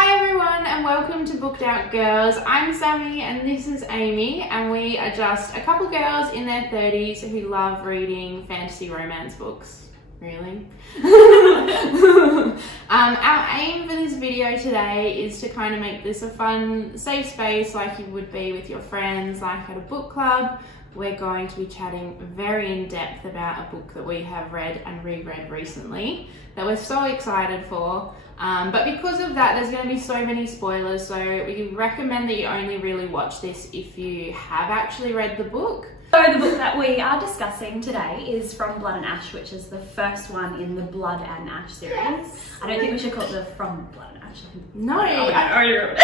Hi everyone and welcome to Booked Out Girls. I'm Sammy and this is Amy, and we are just a couple girls in their 30s who love reading fantasy romance books. Really? Our aim for this video today is to kind of make this a fun, safe space like you would be with your friends, like at a book club. We're going to be chatting very in depth about a book that we have read and reread recently that we're so excited for. But because of that, there's going to be so many spoilers, so we recommend that you only really watch this if you have actually read the book. So the book that we are discussing today is From Blood and Ash, which is the first one in the Blood and Ash series. Yes. I don't think we should call it the From Blood and Ash. No, no, you're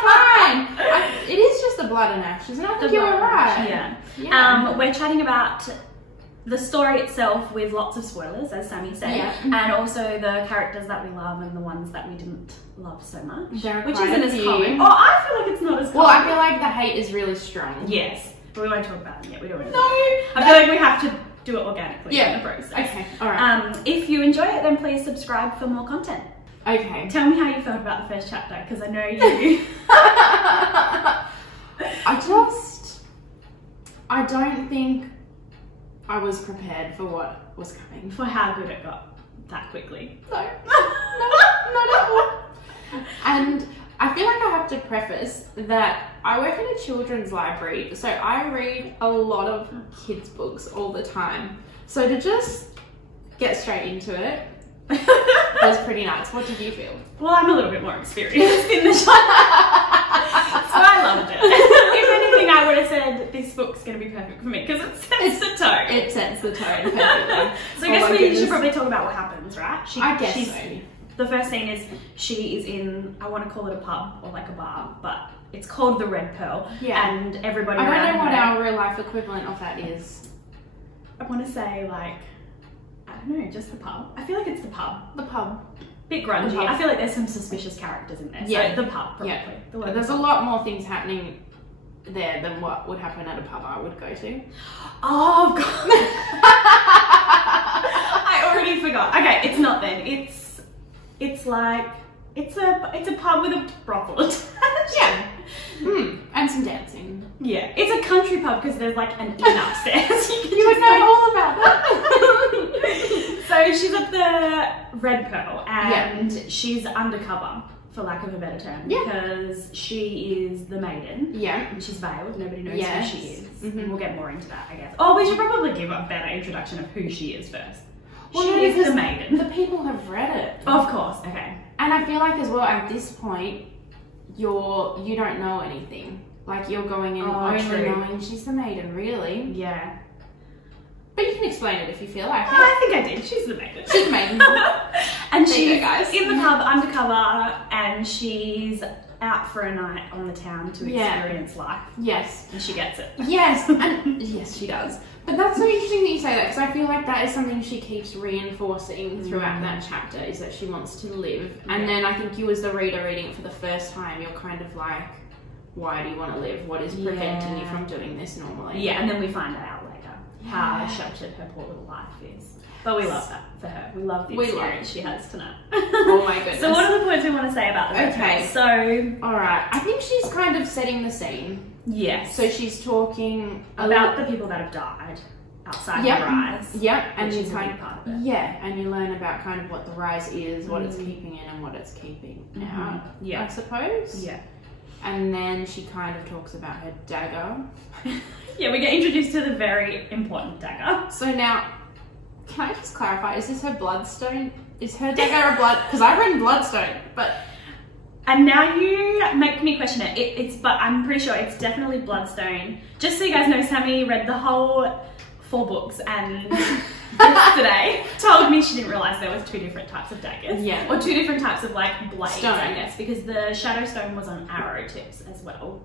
fine. It is just the Blood and Ash, isn't it? I think you were right. Yeah. We're chatting about the story itself with lots of spoilers, as Sammy said, and also the characters that we love and the ones that we didn't love so much, which isn't as common. Oh, I feel like it's not as common. Well, I feel like the hate is really strong. Yes. But we won't talk about them yet. We don't want to. No. I feel like we have to do it organically in the process. Okay. All right. If you enjoy it, then please subscribe for more content. Okay. Tell me how you felt about the first chapter, because I know you. I don't think I was prepared for what was coming. For how good it got that quickly. No. Not at all. And I feel like I have to preface that I work in a children's library, so I read a lot of kids' books all the time. So to just get straight into it was pretty nice. What did you feel? Well, I'm a little bit more experienced in the genre, so I loved it. If anything, I would have said this book's going to be perfect for me because it sets the tone. It sets the tone perfectly. So I guess we should probably talk about what happens, right? I guess so. The first scene is she is in, I want to call it a pub or like a bar, but it's called the Red Pearl. Yeah. And everybody I around don't know what her, our real life equivalent of that is. I want to say like, I don't know, just the pub. I feel like it's the pub. The pub. Bit grungy. I feel like there's some suspicious characters in there. Yeah. So the pub, probably. Yeah. There's a lot more things happening there than what would happen at a pub I would go to. Oh, God. I already forgot. Okay, it's not then. It's like, it's a pub with a brothel attached. Yeah. And some dancing. Yeah. It's a country pub because there's like an inn upstairs. You would know all about that. So she's at the Red Pearl and she's undercover, for lack of a better term, because she is the maiden. Yeah. And she's veiled. Nobody knows who she is. And we'll get more into that, I guess. Oh, we should probably give a better introduction of who she is first. Well, she is the maiden. The people have read it. Of course, okay. And I feel like as well at this point, you don't know anything. Like you're going in only knowing she's the maiden, really. Yeah. But you can explain it if you feel like it. I think I did. She's the maiden. She's the maiden. And she's in the pub undercover, and she's out for a night on the town to experience life. Yes. And she gets it. Yes. And yes, she does. But that's so interesting that you say that, because I feel like that is something she keeps reinforcing throughout that chapter, is that she wants to live. And then I think you as the reader reading it for the first time, you're kind of like, why do you want to live? What is preventing you from doing this normally? Yeah, and then we find out later how sheltered her poor little life is. But we love that for her. We love the experience she has tonight. Oh my goodness. So what are the points we want to say about this? Okay. So, alright. I think she's kind of setting the scene. Yes. So she's talking about the people that have died outside the rise. Yep. And she's kind of part of it. Yeah. And you learn about kind of what the rise is, what it's keeping in and what it's keeping out. Yeah. I suppose. Yeah. And then she kind of talks about her dagger. Yeah, we get introduced to the very important dagger. So now, can I just clarify, is this her bloodstone? Is her dagger a blood? Because I've written bloodstone, but... And now you make me question it. But I'm pretty sure it's definitely bloodstone. Just so you guys know, Sammy read the whole 4 books and yesterday told me she didn't realise there was 2 different types of daggers. Yeah. Or 2 different types of like blades, I guess, because the shadow stone was on arrow tips as well.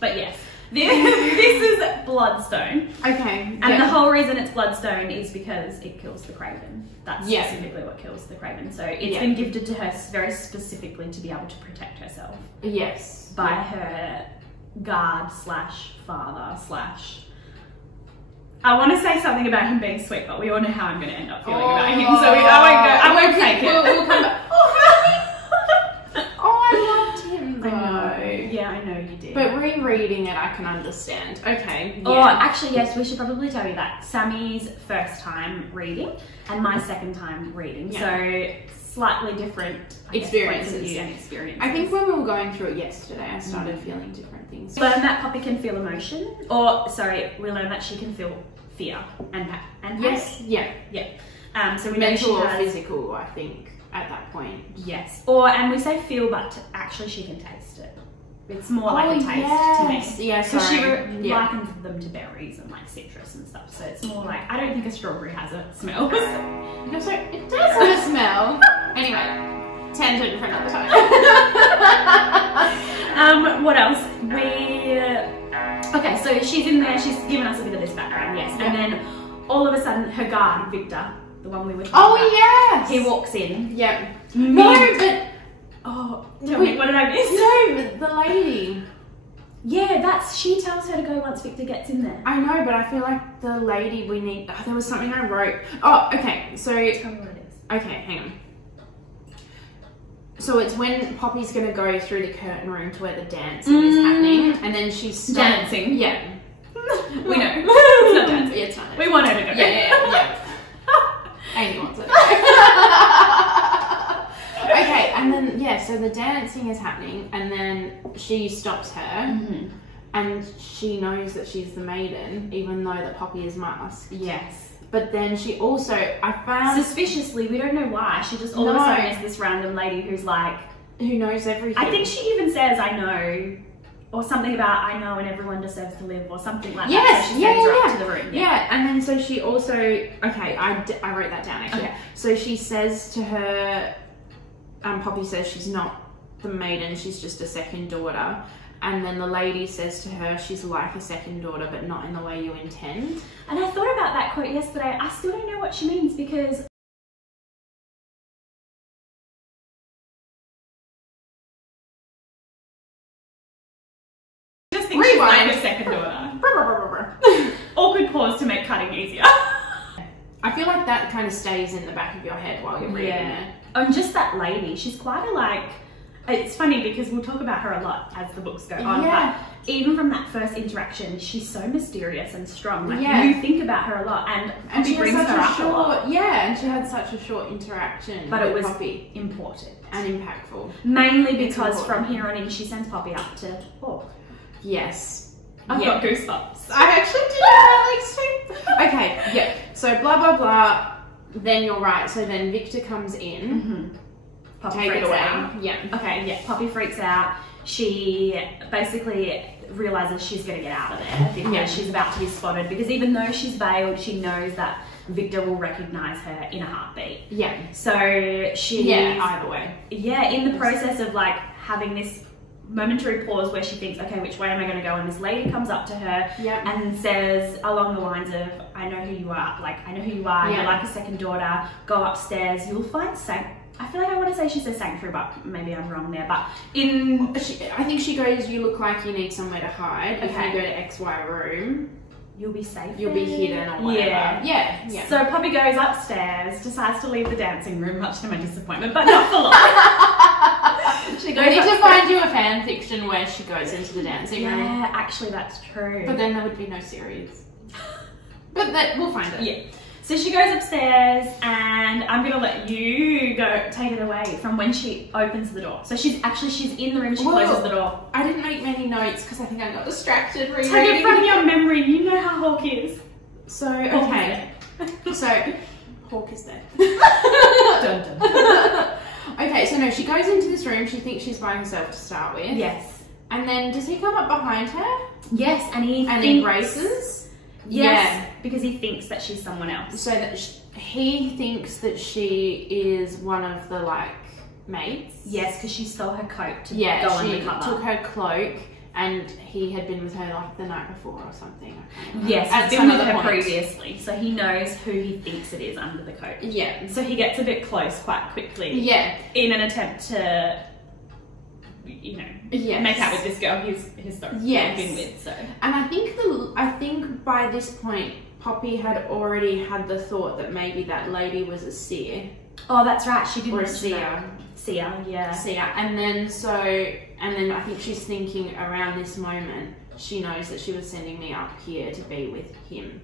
But yes, this is bloodstone. Okay. And the whole reason it's bloodstone is because it kills the Craven. That's specifically what kills the Craven. So it's been gifted to her very specifically to be able to protect herself. Yes. By her guard slash father slash... I want to say something about him being sweet, but we all know how I'm going to end up feeling about him, so I won't take it. We'll come back. Oh, honey! did. But rereading it, I can understand. Okay. Oh, Yeah. actually, yes, we should probably tell you that. Sammy's first time reading and my second time reading. Yeah. So slightly different Experiences. points of view and experiences. I think when we were going through it yesterday, I started feeling different things. We learned that Poppy can feel emotion, or sorry, we learned that she can feel fear and pain. Yes. Yeah. Yeah. So we Mental know or she has, physical, I think, at that point. yes. Or and we say feel, but actually she can taste it. It's more like a taste to me. Yeah, Because sorry. she likens them to berries and like citrus and stuff. So it's more like, I don't think a strawberry has a smell. No, so it does have a smell. Anyway, tangent for another time. What else? Okay, so she's in there, she's given us a bit of this background, yes. And then all of a sudden her guard, Victor, the one we were talking about. Oh, yes! He walks in. Yep. Mid- No, but... Oh, tell me, what did I miss? No, but the lady. Yeah, she tells her to go once Victor gets in there. I know, but I feel like the lady we need... Oh, there was something I wrote. Oh, okay, so... Tell me what it is. Okay, hang on. So it's when Poppy's going to go through the curtain room to where the dancing is happening, and then she's... Dancing? Yeah. We know. It's not dancing. Yeah, it's not. We want her to go. Yeah. Amy wants it. Okay, and then, so the dancing is happening, and then she stops her, and she knows that she's the maiden, even though that Poppy is masked. Yes. But then she also, I found... Suspiciously, we don't know why, she just all of a sudden is this random lady who's like... Who knows everything. I think she even says, I know, or something about, I know and everyone deserves to live, or something like that. Yes, So she sends her up to the room. Yeah, and then so she also... Okay, I wrote that down, actually. Okay. So she says to her... Poppy says she's not the maiden, she's just a second daughter. And then the lady says to her, she's like a second daughter, but not in the way you intend. And I thought about that quote yesterday. I still don't know what she means because... I just think she's like a second daughter. Awkward pause to make cutting easier. I feel like that kind of stays in the back of your head while you're reading it. And just that lady, she's quite a like... It's funny because we'll talk about her a lot as the books go on, but even from that first interaction, she's so mysterious and strong. Like you think about her a lot, and she brings has her such up a a lot. and she had such a short interaction, But it was Poppy important and impactful. Mainly because from here on in, she sends Poppy up to Hawk. Yes, I've got goosebumps. I actually did that like so. Okay, yeah. So blah blah blah. Then you're right. So then Victor comes in. Poppy Take it freaks away. out. Yeah. Okay, yeah. Poppy freaks out. She basically realizes she's going to get out of there because she's about to be spotted. Because even though she's veiled, she knows that Victor will recognize her in a heartbeat. Yeah. So she... Yeah, either way. Yeah, in the process of like having this momentary pause where she thinks, okay, which way am I going to go? And this lady comes up to her and says along the lines of, I know who you are. Like, I know who you are. You're like a second daughter. Go upstairs. You'll find I feel like I want to say she says sanctuary, but maybe I'm wrong there. But I think she goes, you look like you need somewhere to hide. If you go to XY room, you'll be safe. You'll be hidden or whatever. Yeah. So Poppy goes upstairs, decides to leave the dancing room, much to my disappointment, but not for long. She goes We need to upstairs. find you a fan fiction where she goes into the dancing room. Yeah, actually that's true. But then there would be no series. But we'll find it. Yeah. So she goes upstairs, and I'm gonna let you go take it away from when she opens the door. So she's in the room. She closes the door. I didn't make many notes because I think I got distracted reading. Take it from your memory. You know how Hawk is. So okay. So Hawk is there. Dun, dun. Okay. So no, she goes into this room. She thinks she's by herself to start with. Yes. And then does he come up behind her? Yes, and he embraces. Yes, because he thinks that she's someone else. So that he thinks that she is one of the like mates. Yes, because she stole her coat to go on the cover. She took her cloak, and he had been with her like the night before or something. Yes, he's been with her previously, so he knows who he thinks it is under the coat. Yeah. So he gets a bit close quite quickly. Yeah. In an attempt to, make out with this girl he's been with. So. And I think by this point, Poppy had already had the thought that maybe that lady was a seer. Oh, that's right. She didn't or a seer. Seer, yeah. Seer. And then so And then I think she's thinking around this moment, she knows that she was sending me up here to be with him.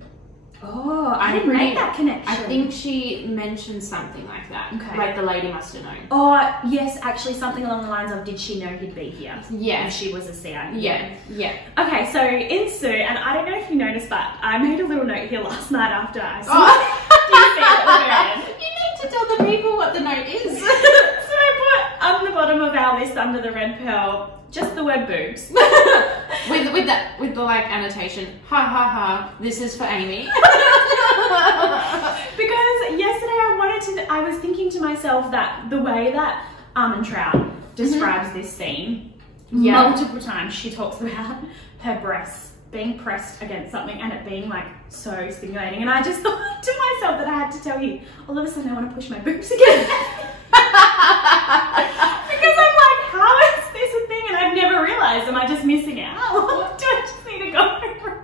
Oh, I didn't make that connection. I think she mentioned something like that. Okay. Like the lady must have known. Oh, yes, actually something along the lines of, did she know he'd be here? Yeah. If she was a CI. Yeah, yeah. Okay, so in Sue, and I don't know if you noticed, but I made a little note here last night after I saw Do you see it at the very end? You need to tell the people what the note is. So I put on the bottom of our list under the red pearl, just the word boobs. with the like annotation, ha ha ha, this is for Aimee. Because yesterday I was thinking to myself that the way that Armentrout describes this scene, multiple times she talks about her breasts being pressed against something and it being like so stimulating, and I just thought to myself that I had to tell you, all of a sudden I want to push my boobs again. Because I'm like, how is this a thing? And I've never realised, am I just missing out? Do I just need to go over?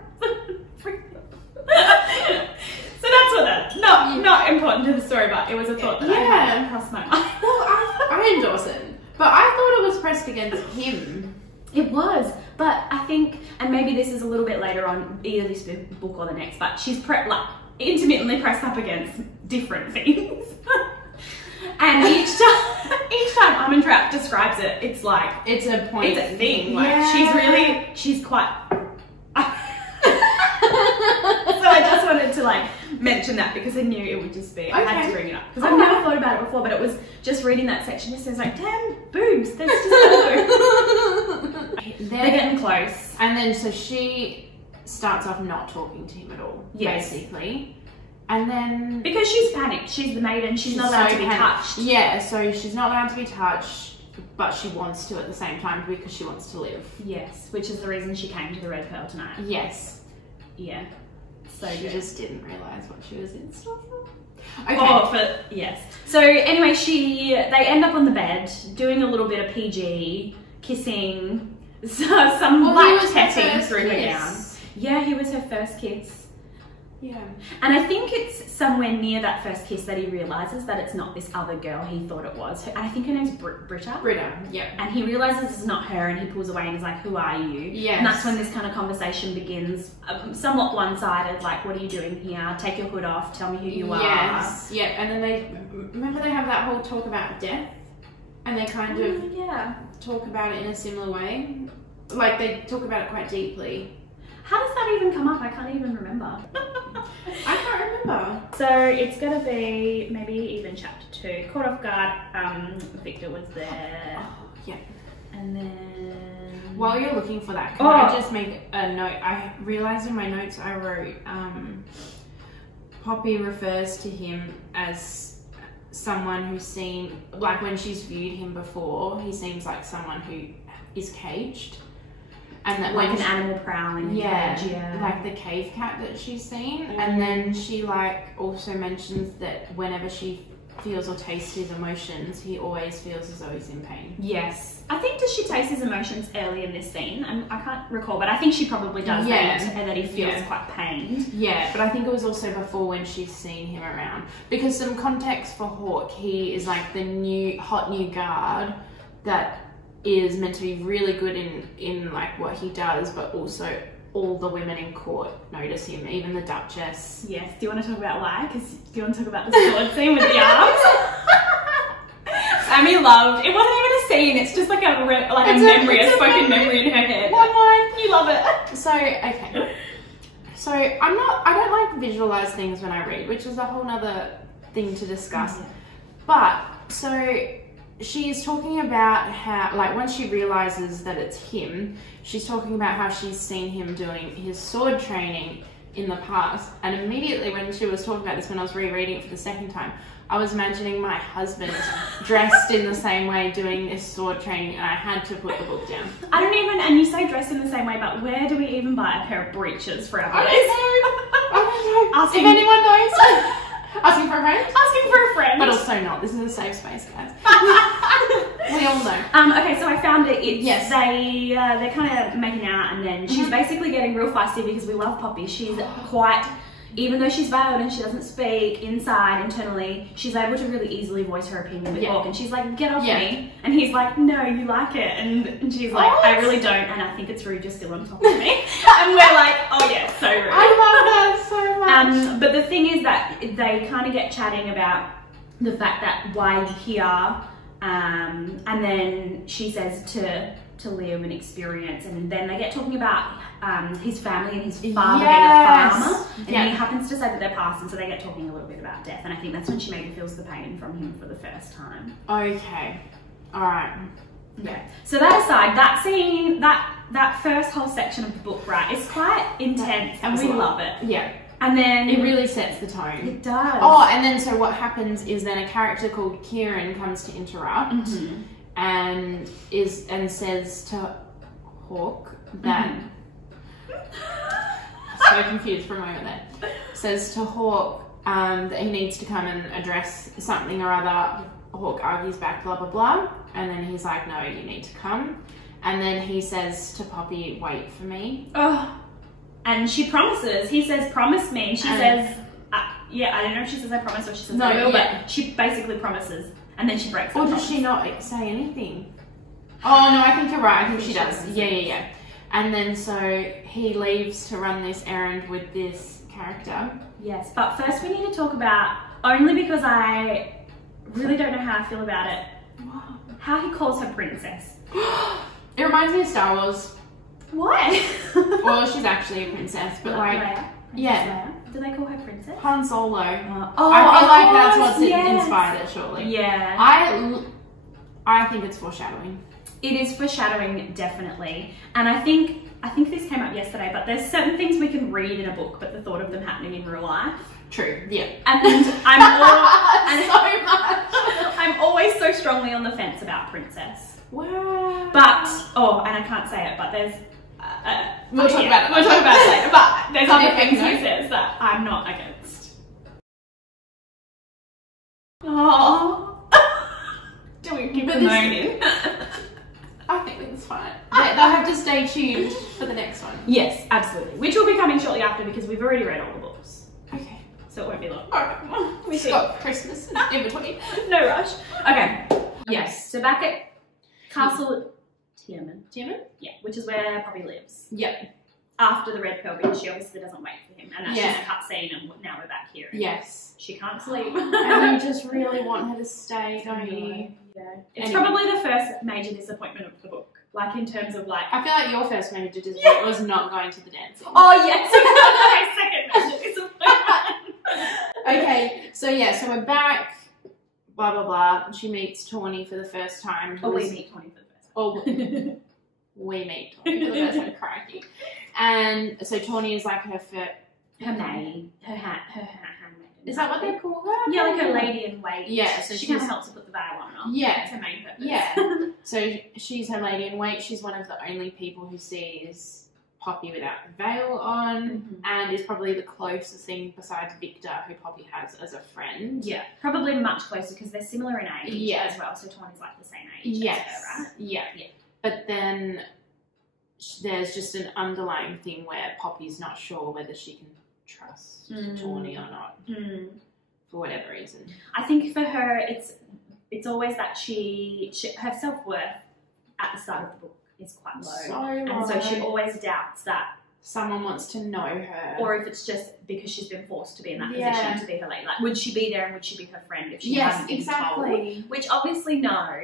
So that's what that, not important to the story, but it was a thought that I had crossed my mind. Well, I endorse it, but I thought it was pressed against him. It was, but I think, and maybe this is a little bit later on, either this book or the next, but she's like intermittently pressed up against different things. And each time Armentrout describes it, it's like it's a point. It's a thing. Like she's quite. So I just wanted to like mention that because I knew it would just be. I had to bring it up because I've never thought about it before, but it was just reading that section. It was like, damn boobs. There's just boobs. They're getting close, and then so she starts off not talking to him at all, basically. And then because she's panicked, she's the maiden, she's not allowed to be touched. Yeah, so she's not allowed to be touched, but she wants to at the same time because she wants to live. Yes, which is the reason she came to the Red Pearl tonight. Yes. Yeah. So she just didn't realise what she was in store for. Okay. Oh, but yes. So anyway, they end up on the bed doing a little bit of PG, kissing, some light petting through her gown. Yeah, he was her first kiss. Yeah. And I think it's somewhere near that first kiss that he realises that it's not this other girl he thought it was. And I think her name's Britta. Britta, yeah. And he realises it's not her and he pulls away and he's like, who are you? Yes. And that's when this kind of conversation begins, somewhat one-sided, like, what are you doing here? Take your hood off, tell me who you are. Yes, yeah. And then they have that whole talk about death and they kind of talk about it in a similar way. Like, they talk about it quite deeply. How does that even come up? I can't even remember. I can't remember. So it's going to be maybe even chapter 2. Caught off guard, Victor was there. Oh, yeah. And then... While you're looking for that, can I just make a note? I realised in my notes I wrote, Poppy refers to him as someone who's seen, like when she's viewed him before, he seems like someone who is caged. And that like an animal prowling cage, like the cave cat that she's seen. And then she like also mentions that whenever she feels or tastes his emotions, he always feels as though he's in pain. Yes. I think, does she taste his emotions early in this scene? I can't recall, but I think she probably does. And that he feels quite pained. Yeah, but I think it was also before when she's seen him around. Because some context for Hawke, he is like the hot new guard that is meant to be really good in like what he does, but also all the women in court notice him, even the Duchess. Yes. Do you want to talk about why? Because do you want to talk about the sword scene with the arms? Sammy loved. It wasn't even a scene. It's just like a spoken memory in her head. One line. You love it. So okay. So I don't like visualize things when I read, which is a whole nother thing to discuss. But so she's talking about how, like, once she realizes that it's him, she's talking about how she's seen him doing his sword training in the past. And immediately when she was talking about this, when I was rereading it for the second time, I was imagining my husband dressed in the same way doing this sword training, and I had to put the book down. I don't even, and you say dressed in the same way, but where do we even buy a pair of breeches for our bodies? I don't know. If anyone knows. Asking for a friend? Asking for a friend. But also not. This is a safe space, guys. We all know. Okay, so I found it. They're kind of making out, and then she's basically getting real feisty because we love Poppy. She's quite even though she's veiled and she doesn't speak inside, internally, she's able to really easily voice her opinion with Hawk. And she's like, get off me. And he's like, no, you like it. And she's like, I really don't. And I think it's rude, you're still on top of me. And we're like, oh yeah, so rude. I love that so much. But the thing is that they kind of get chatting about the fact that why you're here. And then she says to live and experience, and then they get talking about his family and his father being a farmer, and he happens to say that they're past, and so they get talking a little bit about death, and I think that's when she maybe feels the pain from him for the first time. Okay, all right. Yeah. So that aside, that scene, that first whole section of the book, right, is quite intense, and we love it. Yeah. And then it really sets the tone. It does. Oh, and then so what happens is then a character called Kieran comes to interrupt and says to Hawk that so confused for a moment there. Says to Hawk that he needs to come and address something or other. Hawk argues back, blah blah blah, and then he's like, no, you need to come. And then he says to Poppy, wait for me. Oh. And she promises. He says, promise me. She says, yeah, I don't know if she says I promise or she says I will, but she basically promises. And then she breaks the promise. Or does she not say anything? Oh, no, I think you're right. I think she does. Yeah. And then so he leaves to run this errand with this character. Yes, but first we need to talk about, only because I really don't know how I feel about it, how he calls her princess. It reminds me of Star Wars. Why? Well, she's actually a princess, but like, Leia? Do they call her princess? Han Solo. I feel like that's what's inspired it, surely. Yeah. I think it's foreshadowing. It is foreshadowing, definitely. And I think this came up yesterday, but there's certain things we can read in a book, but the thought of them happening in real life. True. Yeah. And I'm always so strongly on the fence about princess. Wow. But and I can't say it, but there's. We'll talk about it. We'll talk about it later. But there's other things he says that I'm not against. Oh. Do we keep moaning? I think it's fine. They'll have to stay tuned for the next one. Yes, absolutely. Which will be coming shortly after because we've already read all the books. Okay. So it won't be long. Alright. We've got Christmas in between. No rush. Okay. Yes. So back at Castle Tierman. Yeah, which is where Poppy lives. Yep. After the red pill, because she obviously doesn't wait for him, and that's just a cut scene, and now we're back here. Yes. She can't sleep. And you just really want her to stay, don't you? Yeah. It's probably the first major disappointment of the book. Like in terms of like... I feel like your first major disappointment was not going to the dancing. Oh yes! My second major disappointment. Okay, so we're back, blah blah blah. She meets Tawny for the first time. We meet Tawny for the first time. Oh, we meet Tawny for the first time, crikey. And so Tawny is like her maid, her handmaid. Is that what they call her? Yeah, like her lady in wait. Yeah, so she kind of helps to put the veil on her. Yeah. That's her main purpose. Yeah. So she's her lady in wait. She's one of the only people who sees Poppy without the veil on, and is probably the closest thing besides Victor who Poppy has as a friend. Yeah, probably much closer because they're similar in age as well. So Tawny's like the same age as her, right? Yeah. But then there's just an underlying thing where Poppy's not sure whether she can trust Tawny or not for whatever reason. I think for her, it's always that her self-worth at the start of the book is quite low, and so she always doubts that someone wants to know her, or if it's just because she's been forced to be in that position to be her lady. Like, would she be there and would she be her friend if she hadn't been told? Which obviously no.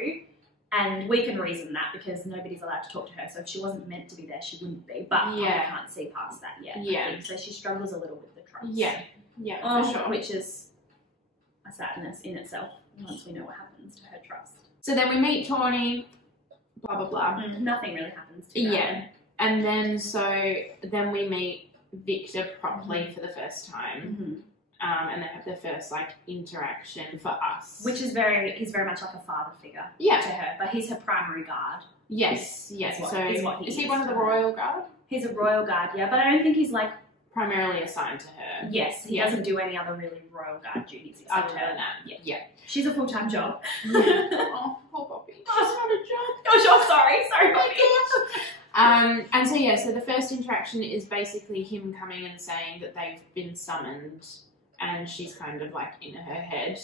And we can reason that because nobody's allowed to talk to her. So if she wasn't meant to be there, she wouldn't be. But we can't see past that yet. I think. So she struggles a little with the trust. Yeah, for sure. Which is a sadness in itself once we know what happens to her trust. So then we meet Tawny, blah, blah, blah. Nothing really happens to her. Yeah. And then we meet Victor properly for the first time. And they have their first like interaction for us, which is he's very much like a father figure to her, but he's her primary guard. Yes. So is he one of the her. Royal Guard? He's a Royal Guard, yeah, but I don't think he's like primarily assigned to her. Yes, he doesn't do any other really Royal Guard duties except other than that. Yeah, she's a full-time job. Oh, poor Poppy. She's not a job. Oh, sorry, Poppy. And so yeah, so the first interaction is basically him coming and saying that they've been summoned, and she's kind of like in her head.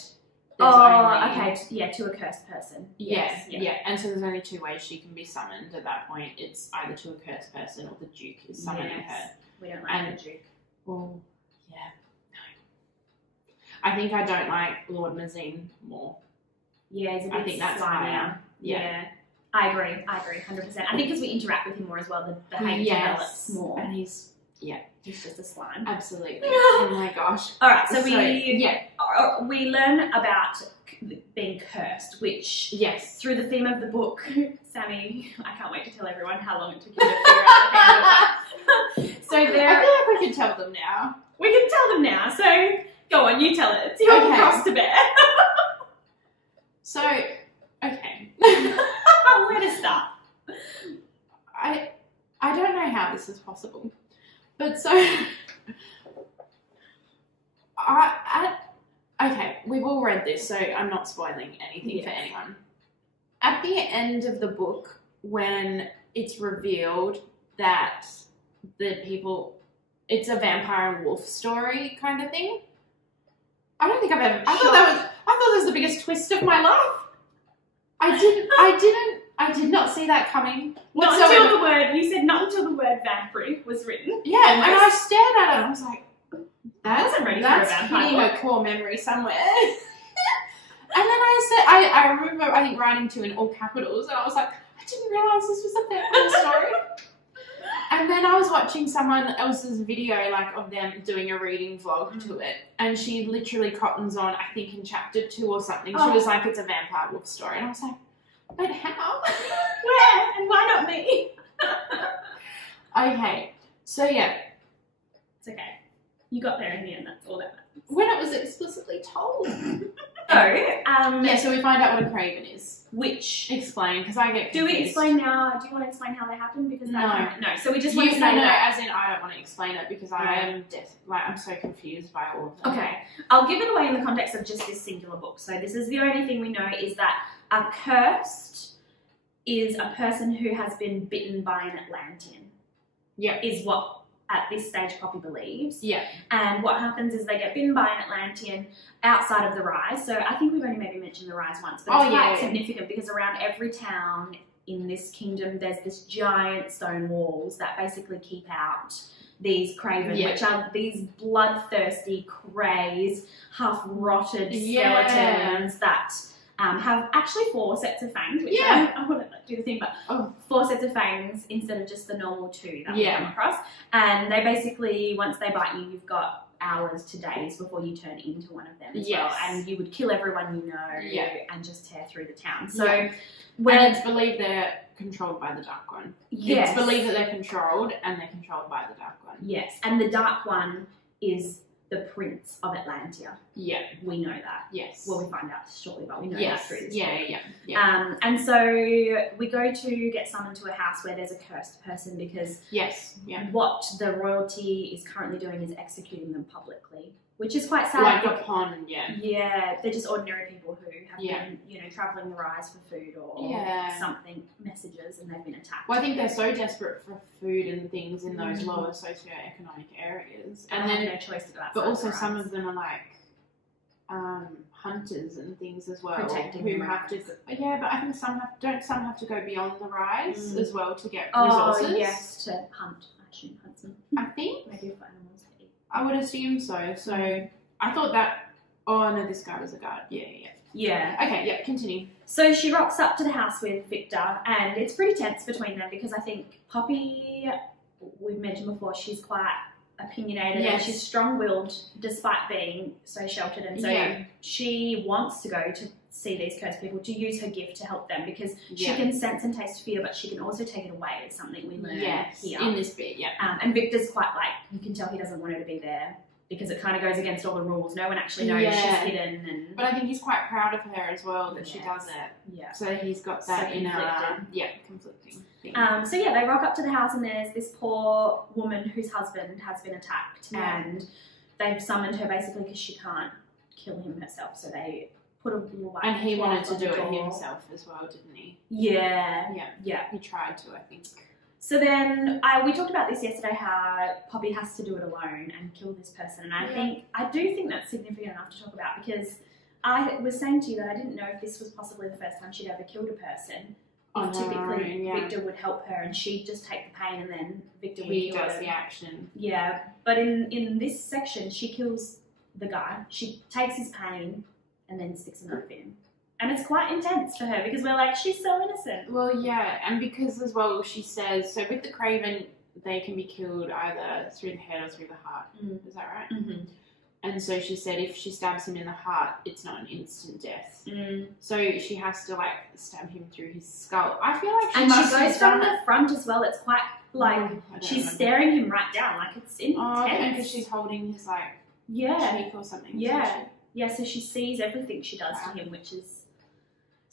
Okay, yeah, to a cursed person. Yeah, yeah. And so there's only two ways she can be summoned at that point. It's either to a cursed person or the Duke is summoning her. We don't like the Duke. Well, yeah, no. I think I don't like Lord Mazin more. Yeah, he's a bit I think that's higher. Yeah. I agree, 100%. I think because we interact with him more as well, the hate develops more. And he's just a slime. Absolutely. Oh my gosh. All right, so we learn about being cursed, which through the theme of the book, Sammy, I can't wait to tell everyone how long it took you to figure out the theme of that. So I feel like we can tell them now. We can tell them now. So go on, you tell it. It's your cross to bear. So, okay. Where to start? I don't know how this is possible, but so okay, we've all read this, so I'm not spoiling anything for anyone. At the end of the book, when it's revealed that it's a vampire and wolf story kind of thing, I don't think I've ever. I thought that was the biggest twist of my life. I did not see that coming. Not until the word vampire was written. Yeah, almost. And I stared at it and I was like, that's hitting a core memory somewhere. And then I remember, I think, writing to in all capitals, and I was like, I didn't realise this was a vampire story. And then I was watching someone else's video, like, of them doing a reading vlog to it, and she literally cottons on, I think in chapter 2 or something, she was like, it's a vampire wolf story. And I was like, but how? Where? And why not me? Okay, so yeah. It's okay. You got there in the end, that's all that matters. When it was explicitly told. So we find out what a craven is. Which explain, because I get confused. Do we explain now? Do you want to explain how they happen? Because no. So we just want to say that. As in I don't want to explain it because I'm so confused by all of them. Okay, I'll give it away in the context of just this singular book. So this is the only thing we know is that a cursed is a person who has been bitten by an Atlantean. Yeah, is what at this stage Poppy believes. Yeah. And what happens is they get bitten by an Atlantean outside of the Rise. So I think we've only maybe mentioned the Rise once, but it's quite significant because around every town in this kingdom there's this giant stone walls that basically keep out these craven, which are these bloodthirsty, crazed, half-rotted skeletons that have actually 4 sets of fangs, which I want to do the thing, but 4 sets of fangs instead of just the normal 2 that we come across. And they basically, once they bite you, you've got hours to days before you turn into one of them as well. And you would kill everyone you know and just tear through the town. So when it's believed they're controlled by the Dark One. It's believed that they're controlled and they're controlled by the Dark One. Yes, and the Dark One is the Prince of Atlantia. Yeah. We know that. Yes. Well, we find out shortly, but we know that through this book. Yeah. And so we go to get summoned to a house where there's a cursed person because what the royalty is currently doing is executing them publicly, which is quite sad. Like upon, Yeah, they're just ordinary people who have been, travelling the Rise for food or something, messages, and they've been attacked. Well, I think they're so desperate for food and things in those lower socioeconomic areas. And then no choice to go outside. But also some of them are like hunters and things as well. Protecting who have to but I think some have to go beyond the Rise as well to get resources. Oh, yes, to hunt. I assume huntsmen. I think. Maybe for animals to eat. I would assume so. So I thought that. Oh no, this guy was a guard. Yeah. Okay, continue. So she rocks up to the house with Victor, and it's pretty tense between them because I think Poppy, we've mentioned before, she's quite opinionated and she's strong-willed despite being so sheltered, and so she wants to go to see these cursed people to use her gift to help them because she can sense and taste fear, but she can also take it away. It's something we learn here in this bit. And Victor's quite like, you can tell he doesn't want her to be there because it kind of goes against all the rules. No one actually knows she's hidden. But I think he's quite proud of her as well that she does it. Yeah. So he's got that conflicting thing. So they rock up to the house and there's this poor woman whose husband has been attacked and they've summoned her basically because she can't kill him herself. So they put a little and he wanted to do it himself as well, didn't he? Yeah. He tried to, I think. So then we talked about this yesterday, how Poppy has to do it alone and kill this person. And I do think that's significant enough to talk about, because I was saying to you that I didn't know if this was possibly the first time she'd ever killed a person. Typically, Victor would help her and she'd just take the pain and then Victor would kill her. He does the action. Yeah, but in this section, she kills the guy. She takes his pain and then sticks a knife in. And it's quite intense for her because we're like, she's so innocent. Well, yeah, and because as well she says, so with the Craven, they can be killed either through the head or through the heart. Is that right? Mm-hmm. And so she said if she stabs him in the heart, it's not an instant death. So she has to like stab him through his skull. I feel like she goes from the front as well. It's quite like she's staring him right down. Like it's intense. Oh, okay, because she's holding his like cheek or something. Yeah. Yeah, so she sees everything she does to him, which is...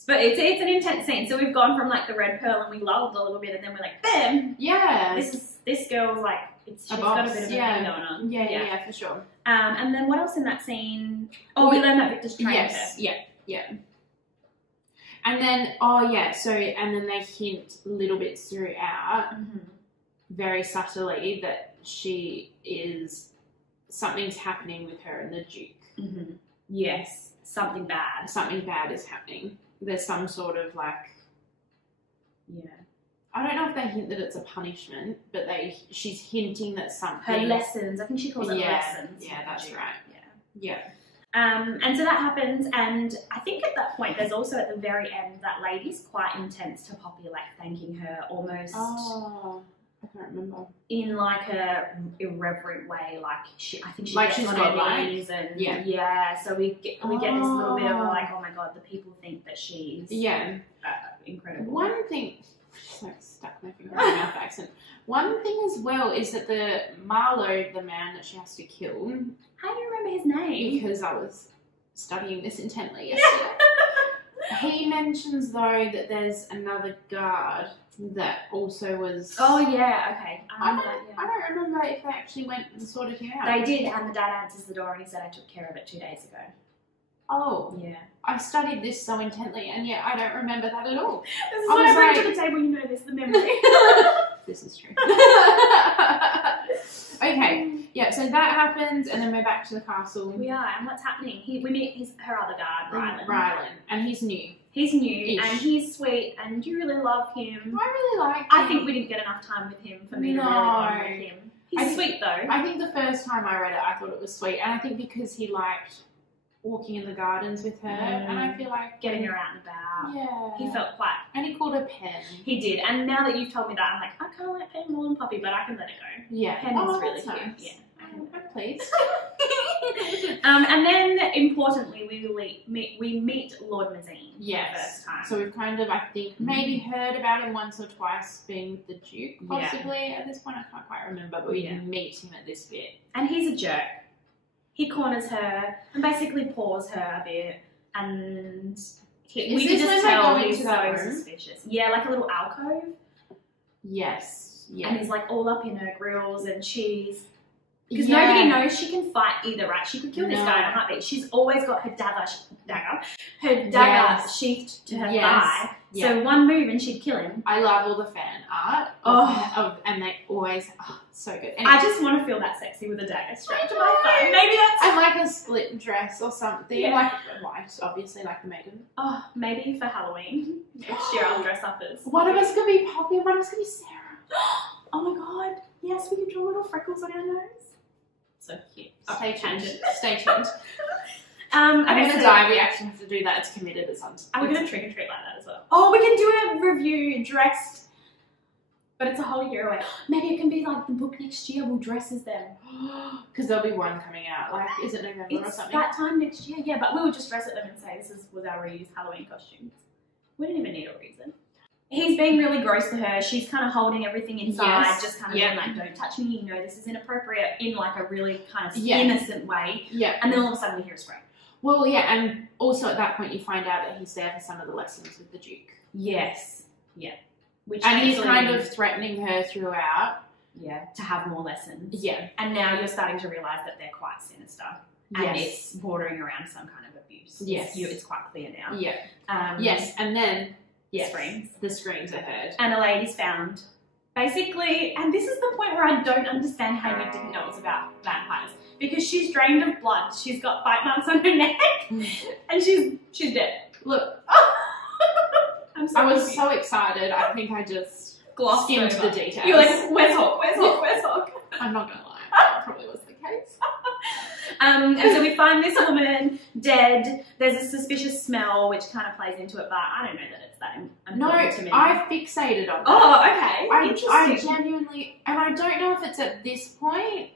But it's an intense scene. So we've gone from like the red pearl and we lulled a little bit and then we're like, bam! Yeah. This girl's like, she's got a bit of a thing going on. Yeah, for sure. And then what else in that scene? Oh, we learned that Victor's trained her. Yeah. And then, so, and then they hint little bits throughout, very subtly, that something's happening with her and the Duke. Yes, something bad. Something bad is happening. There's some sort of like... Yeah. I don't know if they hint that it's a punishment, but she's hinting that something... Her lessons. I think she calls it lessons. Yeah, that's right. Yeah. And so that happens, and I think at that point there's also at the very end that lady's quite intense to Poppy, like thanking her almost... Oh, I can't remember. In like a irreverent way, like I think she like gets she's on her knees and so we get this little bit of a, like, oh my god, the people think that she's incredible. One thing, just like stuck my finger in my mouth accent. One thing as well is that the Marlowe, the man that she has to kill. How do you remember his name? Because I was studying this intently yesterday. He mentions though that there's another guard that also was... Oh yeah, okay. I don't remember if they actually went and sorted him out. They did, and the dad answers the door and he said, I took care of it 2 days ago. Oh. Yeah. I've studied this so intently and yet I don't remember that at all. This is what I bring to the table, you know this, the memory. This is true. Okay, yeah, so that happens and then we're back to the castle. We are, and what's happening? We meet her other guard, Rylan, and he's new. He's new and he's sweet and you really love him. I really like him. I think we didn't get enough time with him for me to really bond with him. He's sweet though. I think the first time I read it, I thought it was sweet, and I think because he liked walking in the gardens with her, and I feel like getting her out and about. Yeah. He felt quite... And he called her Pen. He did, and now that you've told me that, I'm like, I kind of like Pen more than Poppy, but I can let it go. Yeah. Pen is really cute. Nice. Yeah. I'm pleased. And then, importantly, we meet Lord Mazine for the first time. So we've kind of, I think, maybe heard about him once or twice being the Duke, possibly. At this point, I can't quite remember, but we meet him at this bit. And he's a jerk. He corners her and basically paws her a bit, and we can just tell he's so suspicious. Yeah, like a little alcove. Yes. Yeah. And he's like all up in her grills, and she's... Because nobody knows she can fight either, right? She could kill this guy in a heartbeat. She's always got her dagger sheathed to her thigh. Yeah. So one move and she'd kill him. I love all the fan art. And they always, so good. Anyway. I just want to feel that sexy with a dagger strapped to my thigh. Maybe that's... And like a split dress or something. Yeah. Like white, obviously, like the Megan. Oh, maybe for Halloween. Next year I'll dress up as... One of us could be Poppy and one of us could be Sarah. Oh my god. Yes, we can draw little freckles on our nose. So cute. Stay tuned. Stay tuned. I'm going to die. We actually have to do that. It's committed as something. And we're going to trick or treat like that as well. Oh, we can do a review dressed, but it's a whole year away. Maybe it can be like the book next year. We'll dress as them. Because there'll be one coming out. Like, is it November or something? It's that time next year. Yeah, but we would just dress at them and say this was our reused Halloween costumes. We didn't even need a reason. He's being really gross to her. She's kind of holding everything inside, just kind of being like, don't touch me, you know, this is inappropriate, in like a really kind of innocent way. Yeah. And then all of a sudden we hear a scream. Well, yeah, and also at that point you find out that he's there for some of the lessons with the Duke. Yes. Yeah. And he's kind of threatening her throughout. Yeah, to have more lessons. Yeah. And now you're starting to realise that they're quite sinister. And it's bordering around some kind of abuse. Yes. It's quite clear now. Yeah. Yes, and then... Yes. The screams are heard. And a lady's found Basically, and this is the point where I don't understand how you didn't know it was about vampires. Because she's drained of blood, she's got bite marks on her neck, and she's dead. Look, I was so excited. I think I just glossed skimmed over the details. You're like, where's Hawk? Where's Hawk? Where's Hawk? I'm not gonna lie, that probably was the case. And so we find this woman dead. There's a suspicious smell, which kind of plays into it, but I don't know that it's that important to me. I fixated on that. Oh, okay. I genuinely, and I don't know if it's at this point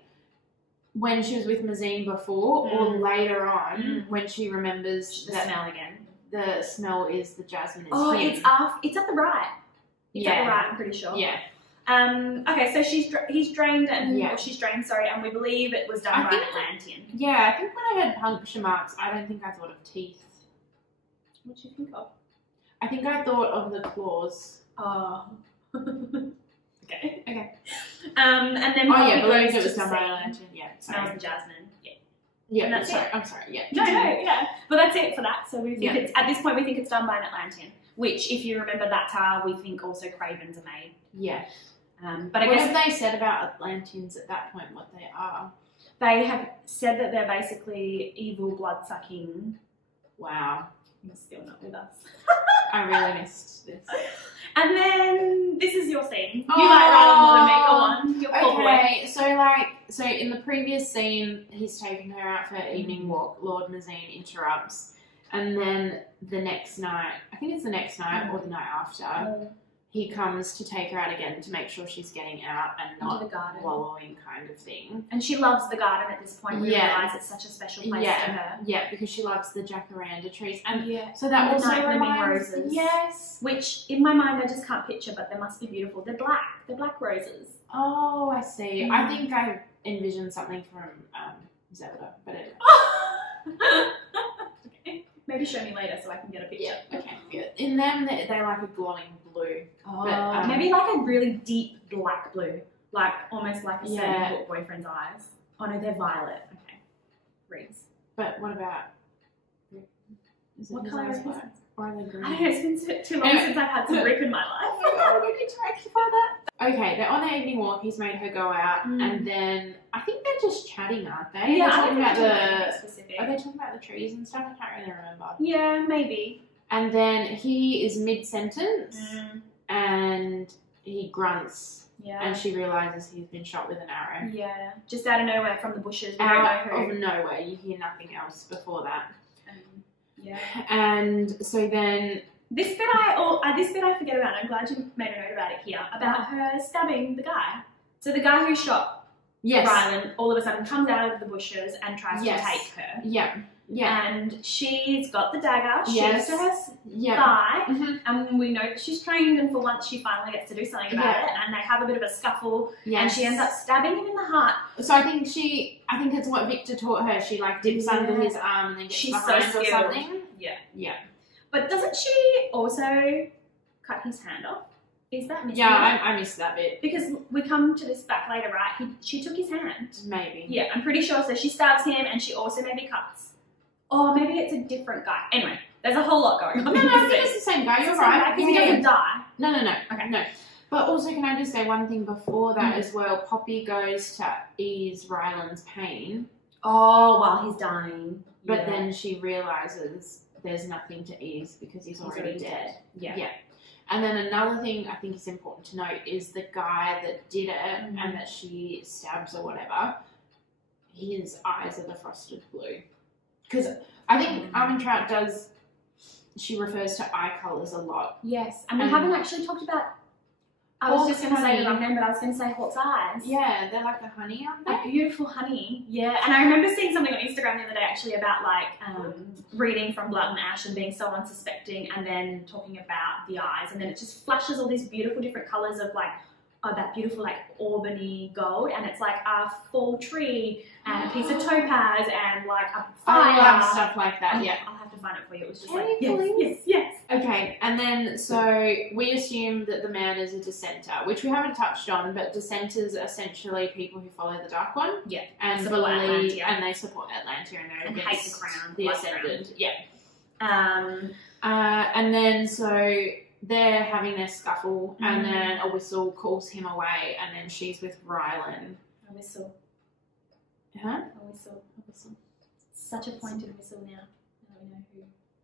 when she was with Mazine before or later on when she remembers the smell again. The smell is the jasmine. It's at the right. It's at the right, I'm pretty sure. Yeah. Okay, so he's drained or she's drained, sorry, and we believe it was done by an Atlantean. Yeah, I think when I had puncture marks, I don't think I thought of teeth. What did you think of? I think I thought of the claws. Oh. Okay. And then I believe it was done by an Atlantean. Yeah, smells the jasmine. Yeah. Yeah, and that's I'm sorry. Yeah. No, yeah. But that's it for that. So we think it's at this point we think it's done by an Atlantean, which, if you remember, that's how we think also cravens are made. Yeah. But I what guess have they said about Atlanteans at that point? What they are? They have said that they're basically evil, blood-sucking. Wow. You're still not with us. I really missed this. And then this is your scene. You like Rylan more than me. Go on. Your poor boy. So in the previous scene, he's taking her out for an evening walk. Lord Mazine interrupts, and then the next night, I think it's the next night or the night after, he comes to take her out again to make sure she's getting out and not the garden. wallowing kind of thing. And she loves the garden at this point. We realise it's such a special place to her. Yeah, because she loves the jacaranda trees. And so and that also night blooming reminds roses. Yes. Which, in my mind, I just can't picture, but they must be beautiful. They're black. They're black roses. Oh, I see. I think I envisioned something from Zelda, but anyway. Okay. Maybe show me later so I can get a picture. Yeah, okay, good. In them, they're like a glowing blue. Oh, but, maybe like a really deep black blue. Like, almost like a certain book boyfriend's eyes. Oh no, they're violet. Okay. Reeds. But what about... What colour is his? Or are they green? I don't know, it's been too long since I've had some rip in my life. Oh my god, we need to rectify that. Okay, they're on their evening walk, he's made her go out, and then I think they're just chatting, aren't they? Yeah, they're talking about are they talking about the trees and stuff? I can't really remember. Yeah, maybe. And then he is mid-sentence, and he grunts, and she realises he's been shot with an arrow. Yeah, just out of nowhere from the bushes. We Out don't know who. of nowhere, you hear nothing else before that. Yeah. And so then... This bit I forget about. I'm glad you made a note about it here. About her stabbing the guy. So the guy who shot Rylan all of a sudden comes out of the bushes and tries to take her. Yeah. Yeah. And she's got the dagger. She's to her thigh. And we know that she's trained, and for once she finally gets to do something about it. And they have a bit of a scuffle. And she ends up stabbing him in the heart. So I think it's what Victor taught her. She like dips under his arm and then gets behind or something. Yeah. Yeah. But doesn't she also cut his hand off? Is that missing? Yeah, I missed that bit. Because we come to this back later, right? She took his hand. Maybe. Yeah, I'm pretty sure. So she stabs him and she also maybe cuts. Or maybe it's a different guy. Anyway, there's a whole lot going on. No, I think it's the same guy. You're right. Because he doesn't die. No. Okay. No. But also, can I just say one thing before that as well? Poppy goes to ease Rylan's pain. Oh, while he's dying. But then she realises there's nothing to ease because he's already dead. Yeah. And then another thing I think is important to note is the guy that did it and that she stabs or whatever, his eyes are the frosted blue. Because I think Armentrout she refers to eye colours a lot. Yes, and we haven't actually talked about, I was just going to say the wrong name, but I was going to say Hawk's eyes. Yeah, they're like a honey, aren't they? A beautiful honey, yeah. And I remember seeing something on Instagram the other day actually about like reading from Blood and Ash and being so unsuspecting, and then talking about the eyes, and then it just flashes all these beautiful different colours of like, that beautiful like Albany gold, and it's like a fall tree and a piece of topaz and like a fire. I love stuff like that, yeah. I'll have to find it for you. It was just yes. Okay, and then so we assume that the man is a dissenter, which we haven't touched on, but dissenters are essentially people who follow the Dark One. Yeah. And believe, and they support Atlantia and hate the crown. The Ascended. Yeah. And and then so they're having their scuffle, and then a whistle calls him away, and then she's with Rylan. A whistle. Huh? A whistle. A whistle. Such a pointed whistle now. Now we know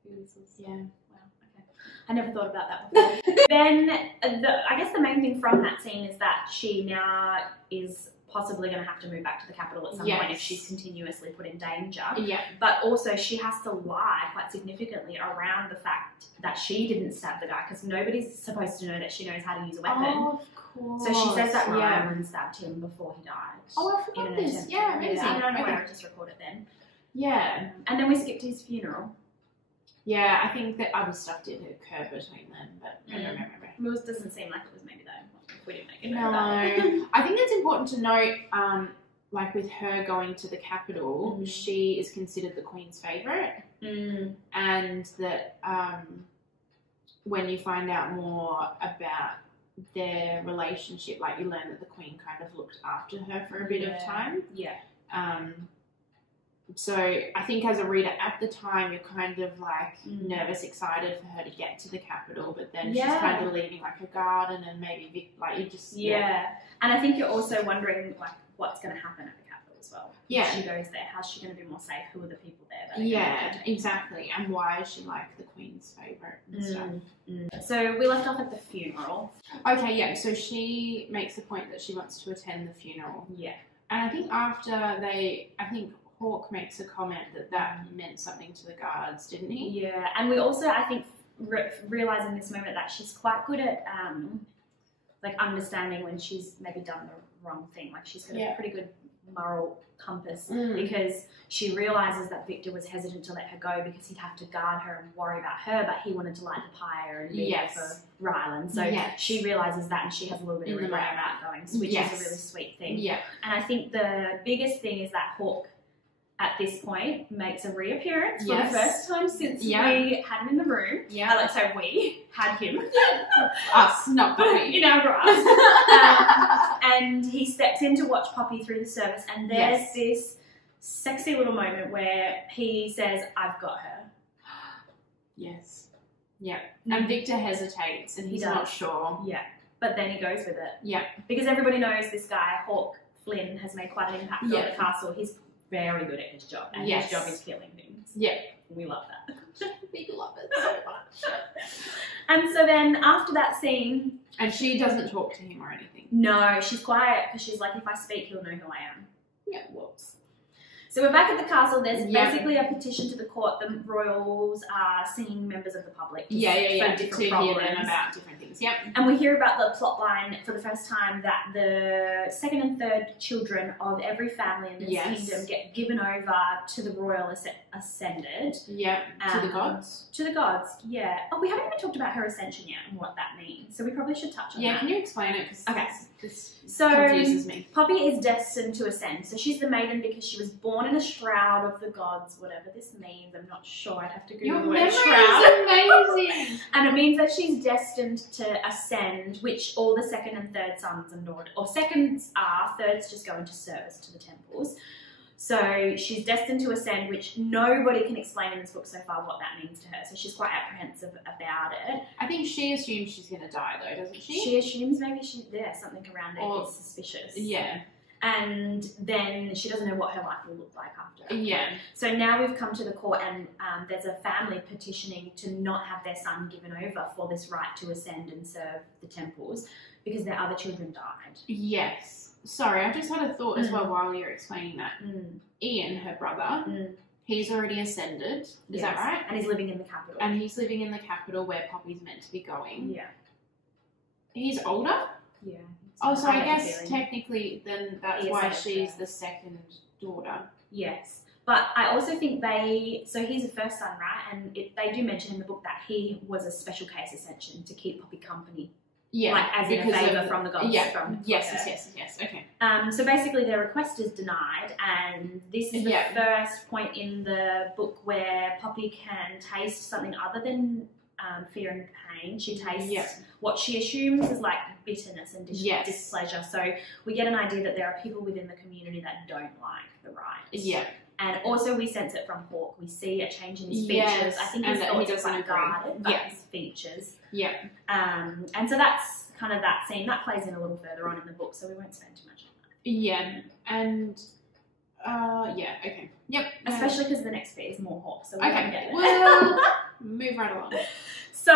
who whistles. Yeah. Wow. Okay. I never thought about that before. Then, I guess the main thing from that scene is that she now is possibly going to have to move back to the capital at some point if she's continuously put in danger. Yeah. But also she has to lie quite significantly around the fact that she didn't stab the guy, because nobody's supposed to know that she knows how to use a weapon. Oh, of course. So she says that Rylan stabbed him before he died. Oh, I forgot this. Yeah, amazing. I don't know Okay. why I just recorded then. Yeah. And then we skipped to his funeral. Yeah, I think that other stuff did occur between them, but I don't remember. It doesn't seem like it was maybe that important if we didn't make it No. I think it's important to note, like with her going to the capital, she is considered the Queen's favourite. And that when you find out more about their relationship, like you learn that the Queen kind of looked after her for a bit of time. Yeah. So I think as a reader at the time, you're kind of like nervous, excited for her to get to the capital, but then she's kind of leaving like a garden and maybe like you just and I think you're also wondering like what's going to happen at the capital as well. Yeah, if she goes there, how's she going to be more safe? Who are the people there? That exactly. And why is she like the Queen's favourite and stuff? So we left off at the funeral. Okay, yeah. So she makes the point that she wants to attend the funeral. Yeah, and I think after I think Hawke makes a comment that meant something to the guards, didn't he? Yeah, and we also, I think, realise in this moment that she's quite good at like understanding when she's maybe done the wrong thing. Like she's got a pretty good moral compass because she realises that Victor was hesitant to let her go because he'd have to guard her and worry about her, but he wanted to light the pyre and be there for Rylan. So she realises that, and she has a little bit of regret about going, which is a really sweet thing. Yeah, and I think the biggest thing is that Hawke, at this point, makes a reappearance for the first time since we had him in the room. Yeah. Let's say we had him. Us, not Poppy. In our grass. And he steps in to watch Poppy through the service, and there's this sexy little moment where he says, "I've got her." Yes. Yeah. And Victor hesitates and he's not sure. Yeah. But then he goes with it. Yeah. Because everybody knows this guy, Hawke Flynn, has made quite an impact on the castle. He's very good at his job, and his job is killing things. Yeah. We love that. We love it so much. And so then after that scene... And she doesn't talk to him or anything. No, she's quiet because she's like, if I speak, he'll know who I am. Yeah, whoops. So we're back at the castle. There's basically a petition to the court. The royals are singing members of the public for different to problems. hear them about different things. Yep. And we hear about the plot line for the first time that the second and third children of every family in this kingdom get given over to the royal ascended. Yep. To the gods. To the gods, yeah. Oh, we haven't even talked about her ascension yet and what that means. So we probably should touch on that. Yeah, can you explain it? Okay. This confuses me. Poppy is destined to ascend. So she's the maiden because she was born in a shroud of the gods, whatever this means. I'm not sure. I'd have to Google the word shroud. Is amazing. And it means that she's destined to ascend, which all the second and third sons and daughters, or seconds are, thirds just go into service to the temples. So she's destined to ascend, which nobody can explain in this book so far what that means to her. So she's quite apprehensive about it. I think she assumes she's going to die though, doesn't she? She assumes maybe something around it is suspicious. Yeah. And then she doesn't know what her life will look like after. Yeah. So now we've come to the court and there's a family petitioning to not have their son given over for this right to ascend and serve the temples because their other children died. Yes. Sorry, I just had a thought as well while you're explaining that. Ian, her brother, he's already ascended. Is that right? And he's living in the capital. And he's living in the capital where Poppy's meant to be going. Yeah. He's older? Yeah. Oh, so I guess technically then that's why she's the second daughter. Yes. But I also think so he's a first son, right? And they do mention in the book that he was a special case ascension to keep Poppy company. Yeah, like as in a favour from the gods. Yeah, yes, okay. So basically their request is denied, and this is the first point in the book where Poppy can taste something other than fear and pain. She tastes what she assumes is like bitterness and displeasure. So we get an idea that there are people within the community that don't like the right And also we sense it from Hawke. We see a change in his features. Yes, I think and his that he thoughts are doesn't quite agree. guarded by Yeah. his features. Yeah. And so that's kind of that scene. That plays in a little further on in the book, so we won't spend too much on that. Yeah. And yeah, okay. Yep. Especially because the next bit is more Hawke, so we won't get Okay. there. Well, move right along. So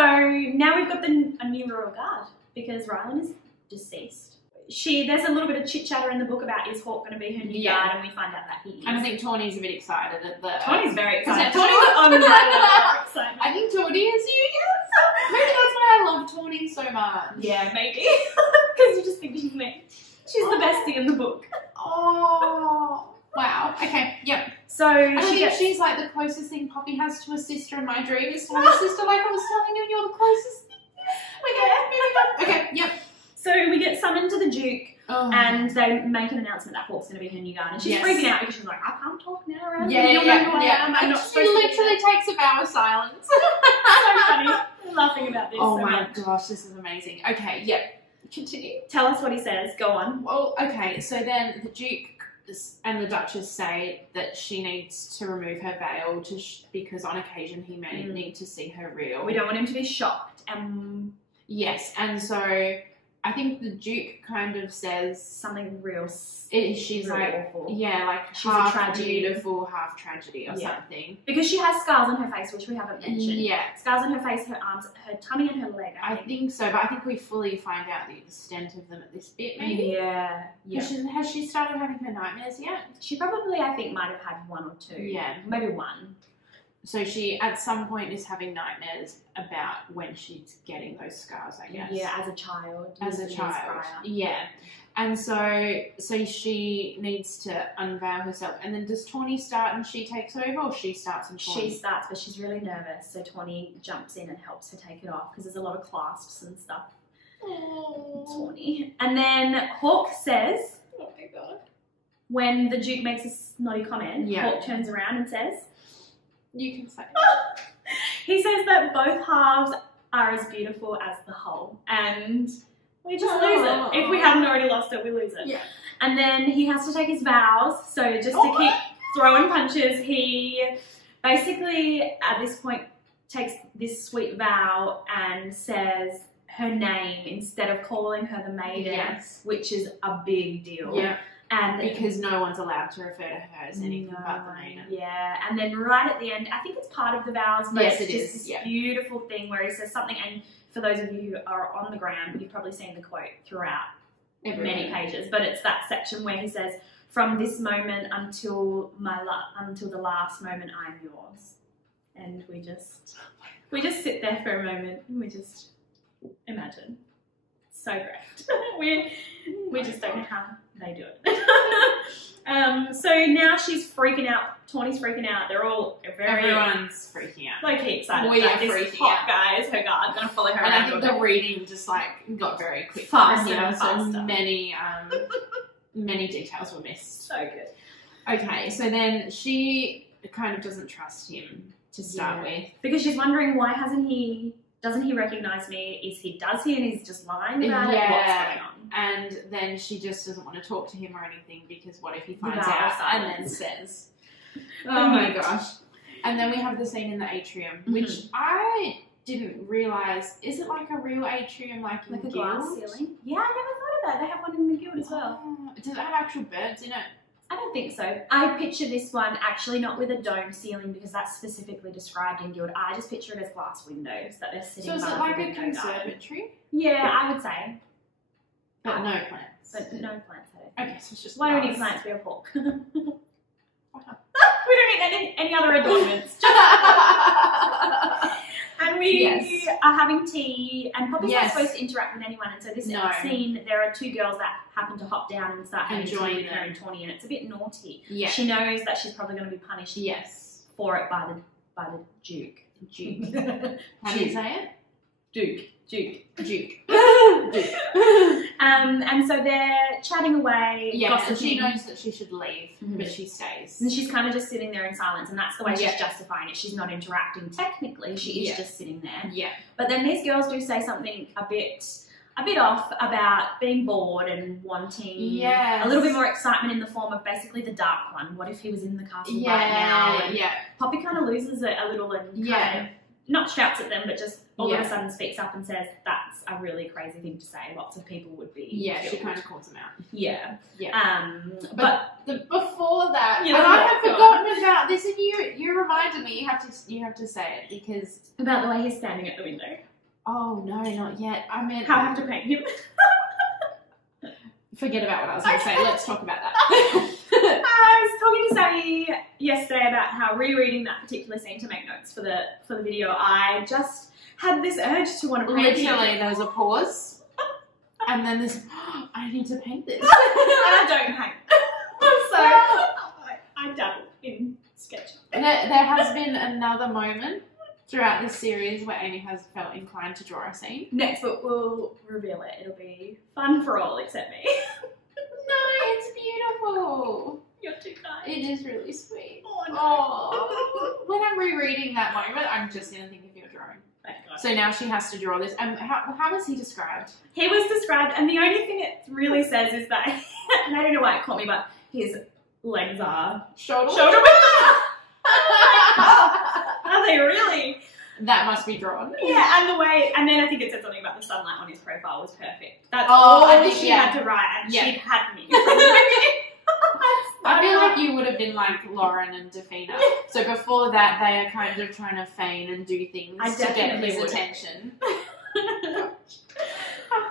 now we've got a new royal guard because Rylan is deceased. There's a little bit of chit chatter in the book about is Hawke going to be her new guard, and we find out that he is. And I think Tawny's a bit excited at the. Tawny's very excited. Tawny's on the level of excitement. I think Tawny is you. Yes. Maybe that's why I love Tawny so much. Yeah, maybe because you just think she's me. She's the best thing in the book. Oh. Wow. Okay. Yep. So I think she's like the closest thing Poppy has to a sister, and my dream is to have a sister like I was telling you. You're the closest. Okay. Yep. So we get summoned to the Duke, Oh. and they make an announcement that Hawke's going to be her new guard, and she's Yes. freaking out because she's like, I can't talk now, right? Yeah. I'm not She supposed to do literally takes a vow of silence. that. So funny. I'm laughing about this. Oh so my much. gosh, this is amazing. Okay. Yep. Continue. Tell us what he says. Go on. Well, okay, so then the Duke and the Duchess say that she needs to remove her veil because on occasion he may need to see her real. We don't want him to be shocked. Yes, and so I think the Duke kind of says Something real. she's really like, awful. yeah, like She's a half tragedy. beautiful, half tragedy or something. Because she has scars on her face, which we haven't mentioned. Yeah. Scars on her face, her arms, her tummy, and her leg. I think so, but I think we fully find out the extent of them at this bit, maybe. Yeah. Has she started having her nightmares yet? She probably, I think, might have had one or two. Yeah. Maybe one. So she, at some point, is having nightmares about when she's getting those scars, I guess. Yeah, as a child. As a years child. prior. Yeah. And so she needs to unveil herself. And then does Tawny start and she takes over, or she starts and Tawny? She starts, but she's really nervous, so Tawny jumps in and helps her take it off because there's a lot of clasps and stuff. Oh. Tawny. And then Hawke says, Oh my god. when the Duke makes a snotty comment, Yeah. Hawke turns around and says, You can say. he says that both halves are as beautiful as the whole, and we just lose it. If we hadn't already lost it, we lose it. Yeah. And then he has to take his vows, so just to keep throwing punches, he basically at this point takes this sweet vow and says her name instead of calling her the maiden, Yes. which is a big deal. Yeah. And Because no one's allowed to refer to her as anything but the maiden. Yeah, and then right at the end, I think it's part of the vows, but Yes, it's it just is, this yeah. beautiful thing where he says something, and for those of you who are on the ground, you've probably seen the quote throughout many pages, but it's that section where he says, from this moment until until the last moment, I'm yours. And we just sit there for a moment and we just imagine. So great. we just don't know how they do it. So now she's freaking out. Tawny's freaking out. They're all Everyone's freaking out. low-key excited. We that are this freaking hot out. guy is her guard, gonna follow her And around. I think the reading just like got very quick. Faster from here, and so faster. many details were missed. So good. Okay, so then she kind of doesn't trust him to start with. Because she's wondering why doesn't he recognise me? Does he and he's just lying about it? What's going on? And then she just doesn't want to talk to him or anything because what if he finds Without out and silence. then says, oh my gosh. And then we have the scene in the atrium, which I didn't realise, is it like a real atrium like in Like a guild? glass ceiling? Yeah, I never thought of that. They have one in the guild as well. Oh, does it have actual birds in it? I don't think so. I picture this one actually not with a dome ceiling because that's specifically described in guild. I just picture it as glass windows that they're sitting So is it by like the a window garden. conservatory? Yeah, I would say. But no plants. But no plants. I don't think. Okay, so it's just Why do we need glass. plants? We have Hawke. We don't need any other adornments. And we are having tea, and Poppy's not supposed to interact with anyone. And so this scene, there are two girls that happen to hop down and start having tea with her and Tawny, and it's a bit naughty. Yeah. She knows that she's probably going to be punished for it by the Duke. Duke. How do you say it? Duke. Duke. And so they're chatting away. Yeah, and she knows that she should leave, but she stays. And she's kind of just sitting there in silence, and that's the way she's justifying it. She's not interacting technically, she is just sitting there. Yeah. But then these girls do say something a bit a bit off about being bored and wanting a little bit more excitement in the form of basically the dark one. What if he was in the castle right now? And Poppy kind of loses it a little and kind of not shouts at them, but just all of a sudden speaks up and says, that's a really crazy thing to say. Lots of people would be killed. She kind of calls them out. But before that, and I have forgotten about this, and you reminded me. You have to say it because about the way he's standing at the window. Oh no, not yet. I meant how I have to paint him. Forget about what I was going to say. Let's talk about that. I was talking to Sammy yesterday about how rereading that particular scene to make notes for the video, I just had this urge to want to paint Literally, there was a pause, and then this. I need to paint this, and I don't paint, so I dabble in sketching. There has been another moment throughout this series where Aimee has felt inclined to draw a scene. Next book we'll reveal it. It'll be fun for all except me. No, it's beautiful. You're too kind. It is really sweet. Oh, no. Oh. When I'm rereading that moment, I'm just going to think of your drawing. Thank God. So now she has to draw this. How was he described? He was described, and the only thing it really says is that, and I don't know why it caught me, but his legs are shoulder width. Are they really? That must be drawn. Yeah, and then I think it said something about the sunlight on his profile was perfect. That's all I think she had to write, and she had me. I feel like you would have been like Lauren and Defina. So before that, they are kind of trying to feign and do things to get his attention.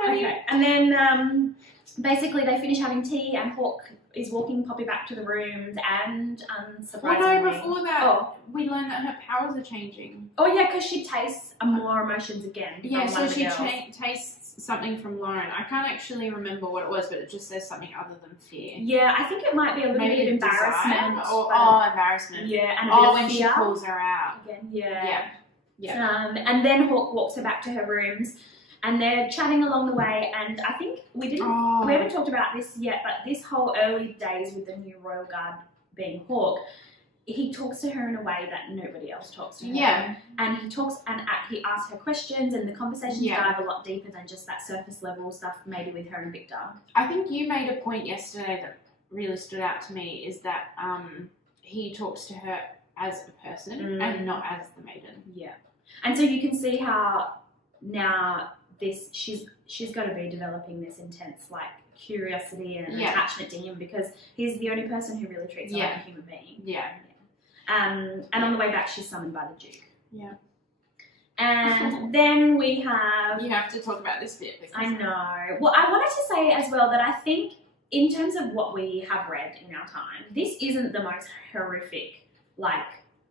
Okay, and then basically they finish having tea, and Hawk is walking Poppy back to the rooms, and unsurprisingly... Well, no, before that, we learn that her powers are changing. Oh, yeah, because she tastes more emotions again. Yeah, so she tastes something from Lauren. I can't actually remember what it was, but it just says something other than fear. Yeah, I think it might be a little bit of embarrassment. Embarrassment. Yeah, and a bit of when fear. She pulls her out. Again, and then Hawk walks her back to her rooms. And they're chatting along the way, and I think we haven't talked about this yet, but this whole early days with the new Royal Guard being Hawk, he talks to her in a way that nobody else talks to her. Yeah. And he talks and he asks her questions, and the conversations dive a lot deeper than just that surface level stuff maybe with her and Victor. I think you made a point yesterday that really stood out to me is that he talks to her as a person and not as the maiden. Yeah. And so you can see how now she's got to be developing this intense like curiosity and attachment to him because he's the only person who really treats her like a human being. Yeah. And on the way back, she's summoned by the Duke. Yeah. And then we have... You have to talk about this bit. I know. Well, I wanted to say as well that I think in terms of what we have read in our time, this isn't the most horrific, like,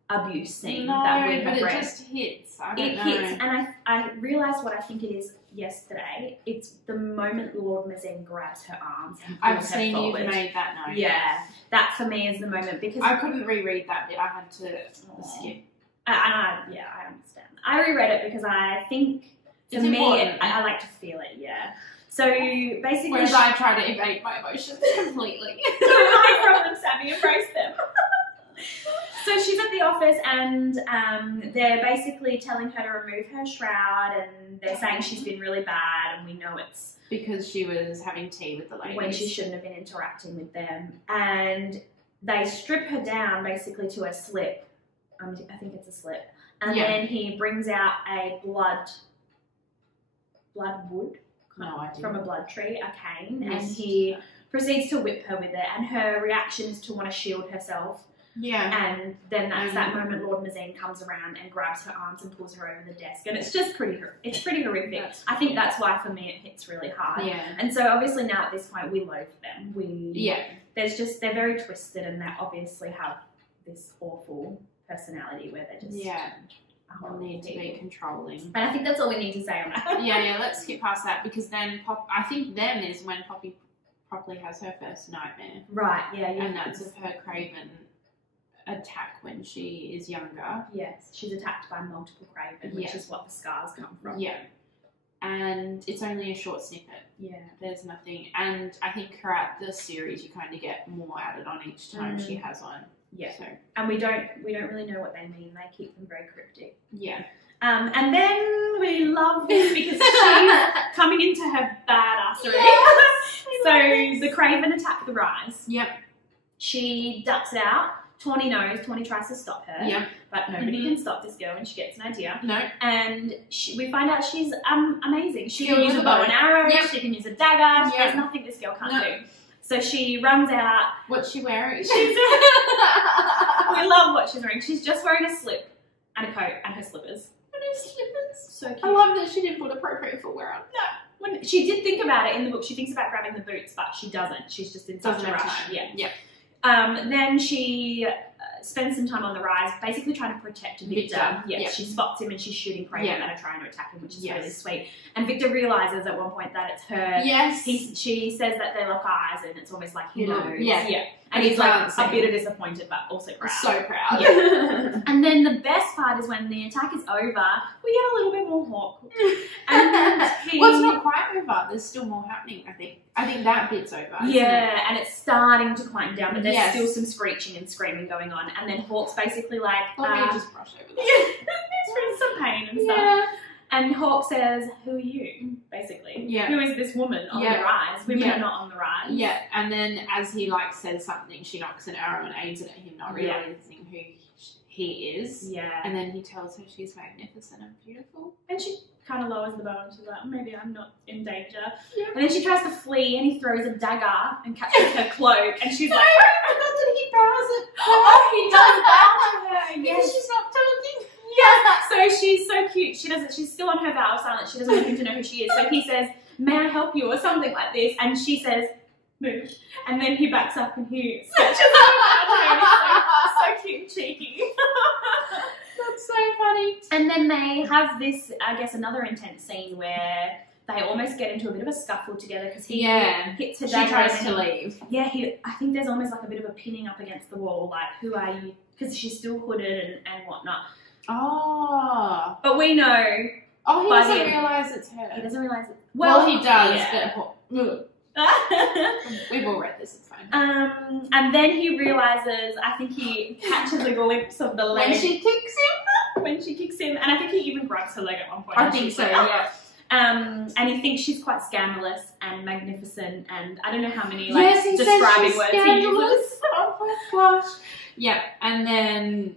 abuse scene that we have read. It just hits. It hits, and I realised what I think it is yesterday. It's the moment Lord Mazin grabs her arms and pulls her seen forward. You've made that note. Yeah, that for me is the moment because I couldn't reread that bit. I had to skip. I understand. I reread it because I think for me, I like to feel it. Yeah. So basically, whereas I try to evade my emotions completely. Hide from them, Sammy. Embrace them. So she's at the office and they're basically telling her to remove her shroud and they're saying she's been really bad and we know it's... Because she was having tea with the ladies. When she shouldn't have been interacting with them. And they strip her down basically to a slip. I think it's a slip. And then he brings out a blood wood? No idea. From a blood tree, a cane. Yes. And he proceeds to whip her with it and her reaction is to want to shield herself. Yeah. And then that's that moment Lord Mazin comes around and grabs her arms and pulls her over the desk. And it's just pretty horrific. I think that's why for me it hits really hard. Yeah. And so obviously now at this point we loathe them. They're very twisted and they obviously have this awful personality where they're just need to be controlling. And I think that's all we need to say on that. Yeah, let's skip past that because then I think then is when Poppy properly has her first nightmare. Right, yeah. And that's of her Craven attack when she is younger. Yes, she's attacked by multiple Craven, which is what the scars come from. Yeah. And it's only a short snippet. Yeah. There's nothing. And I think throughout the series you kind of get more added on each time she has on. Yeah. So. And we don't really know what they mean. They keep them very cryptic. Yeah. And then we love this because she's coming into her badassery. So the Craven attack the Rise. Yep. She ducks it out. Tawny knows. Tawny tries to stop her. Yep. But nobody can stop this girl when she gets an idea. No. And we find out she's amazing. She can Skilled use a with bow bow. and arrow. Yep. She can use a dagger. Yep. There's nothing this girl can't No. do. So she runs out. What's she wearing? We love what she's wearing. She's just wearing a slip and a coat and her slippers. And her slippers. So cute. I love that she didn't put appropriate footwear on. When she did think about it in the book, she thinks about grabbing the boots, but she doesn't. She's just in such Doesn't a have rush. time. Yeah. Yep. Then she spends some time on the Rise, basically trying to protect Victor. Yes, Yep. she spots him and she's shooting Craven Yep. and are trying to attack him, which is Yes. really sweet. And Victor realizes at one point that it's her. Yes. She says that they lock eyes, and it's almost like he knows. Yeah. Yeah. And he's like Dancing. a bit disappointed, but also proud. So proud. Yeah. And then the best part is when the attack is over, we get a little bit more Hawk. And then Well, it's not quite over. There's still more happening, I think. I think that bit's over. isn't it? Yeah, and it's starting to quieten down, but there's Yes. still some screeching and screaming going on. And then Hawk's basically like, Let me just brush over that. there's some pain and stuff. Yeah. And Hawk says, "Who are you?" Basically, Yeah. Who is this woman on Yeah. the rise? Women Yeah. are not on the rise. Yeah, and then as he like says something, she knocks an arrow and aims it at him, not Yeah. realizing who he is. Yeah. And then he tells her she's magnificent and beautiful. And she kind of lowers the bow and she's like, maybe I'm not in danger. Yeah. And then she tries to flee and he throws a dagger and catches her cloak. And she's No, like, I forgot that he bows it. oh, he does bow to her. Because Yes. she's not talking. Yeah. So she's so cute. She's still on her vow of silence. She doesn't want him to know who she is. So he says, may I help you or something like this. And she says, move. And then he backs up and he sketches her. So cute and cheeky. That's so funny. And then they have this, I guess, another intense scene where they almost get into a bit of a scuffle together because he hits her She dagger. tries and to then leave. Yeah, I think there's almost like a bit of a pinning up against the wall, like, who are you? Because she's still hooded and whatnot. Oh. But we know. Oh, he By the doesn't end- realise it's her. He doesn't realise it. Well, he does, yeah. but we've all read this, it's fine. And then he realizes, I think he catches a glimpse of the leg When she kicks him? when she kicks him, and I think he even grabs her leg at one point. I and think she's so, like, yeah. And he thinks she's quite scandalous and magnificent, and I don't know how many Yes, he says describing she's words he scandalous. uses. Oh my gosh. Yeah, and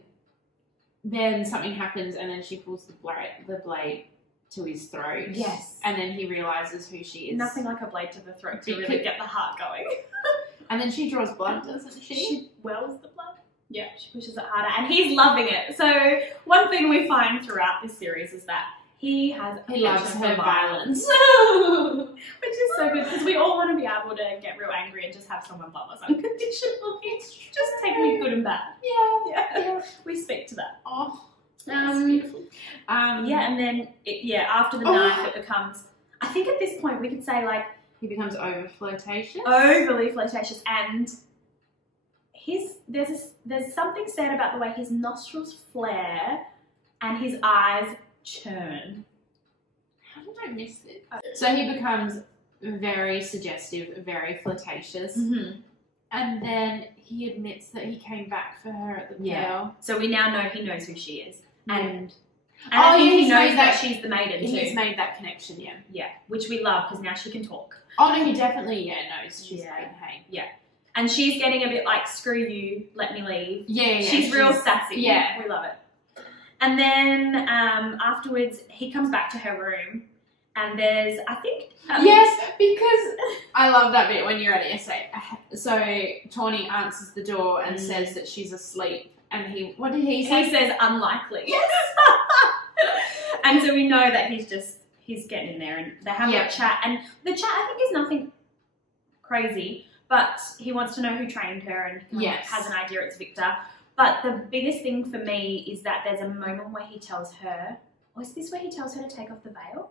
then something happens, and then she pulls the blade to his throat. Yes. And then he realizes who she is. Nothing like a blade to the throat to Because- really get the heart going. And then she draws blood, doesn't she? She wells the blood. Yeah, she pushes it harder, and he's loving it. So one thing we find throughout this series is that he has a He loves penchant her for violence. which is so good because we all want to be able to get real angry and just have someone love us unconditionally. Just take me good and bad. Yeah. We speak to that. Oh, that's Um, beautiful. Yeah, and then after the Oh. knife, it becomes. I think at this point we could say like He becomes over flirtatious. overly flirtatious, and there's something said about the way his nostrils flare and his eyes churn. How did I miss it? So he becomes very suggestive, very flirtatious, and then he admits that he came back for her at the Pearl. So we now know he knows who she is, and Oh, I think yeah, he he's knows made that that- she's the maiden He's too. made that connection, yeah. Yeah, which we love because now she can talk. Oh no, he definitely knows she's Yeah. maiden, hey. And she's getting a bit like, screw you, let me leave. Yeah. She's real sassy. yeah. We love it. And then afterwards, he comes back to her room, and there's, I think... Yes, because I love that bit when you're at essay. So Tawny answers the door and says that she's asleep, and what did he say? He says unlikely. Yes. And so we know that he's getting in there, and they're having a chat, and the chat I think is nothing crazy, but he wants to know who trained her, and he kind of has an idea it's Victor. But the biggest thing for me is that there's a moment where he tells her, or is this where he tells her to take off the veil?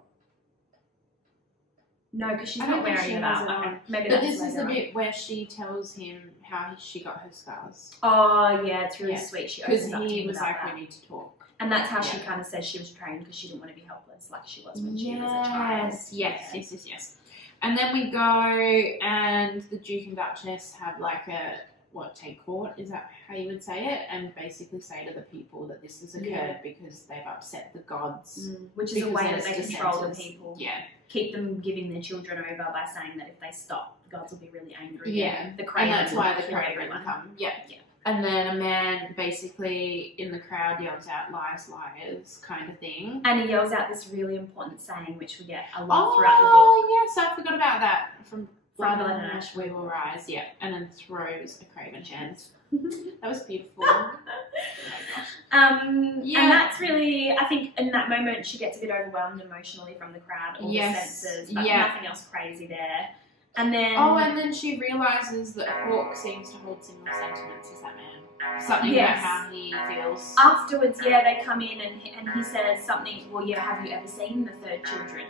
No, because she's I don't not think wearing she it has out. it on. Okay, maybe But that's this is the later on. bit where she tells him how she got her scars. Oh yeah, it's really Yeah. sweet. She Because opens up to he him was about like, that. we need to talk. And that's how she kind of says she was trained because she didn't want to be helpless like she was when she was a child. Yes. And then we go and the Duke and Duchess have like take court, is that how you would say it, and basically say to the people that this has occurred because they've upset the gods. Which is a way that they control the people. Yeah. Keep them giving their children over by saying that if they stop, the gods will be really angry. Yeah. The and that's why the Craven come. Yeah. And then a man basically in the crowd yells out, "Liars, liars," kind of thing. And he yells out this really important saying, which we get a lot throughout the book. Oh, yes, I forgot about that. From Father Blood and and Ash we will rise. Yeah. And then throws a Craven hand. That was beautiful. Oh my gosh. And that's really, I think in that moment she gets a bit overwhelmed emotionally from the crowd, all the senses, but nothing else crazy there. And then... Oh, and then she realises that Hawke seems to hold similar sentiments as that man. Something about how he feels. Afterwards, they come in and he says something, well, have you ever seen the third children?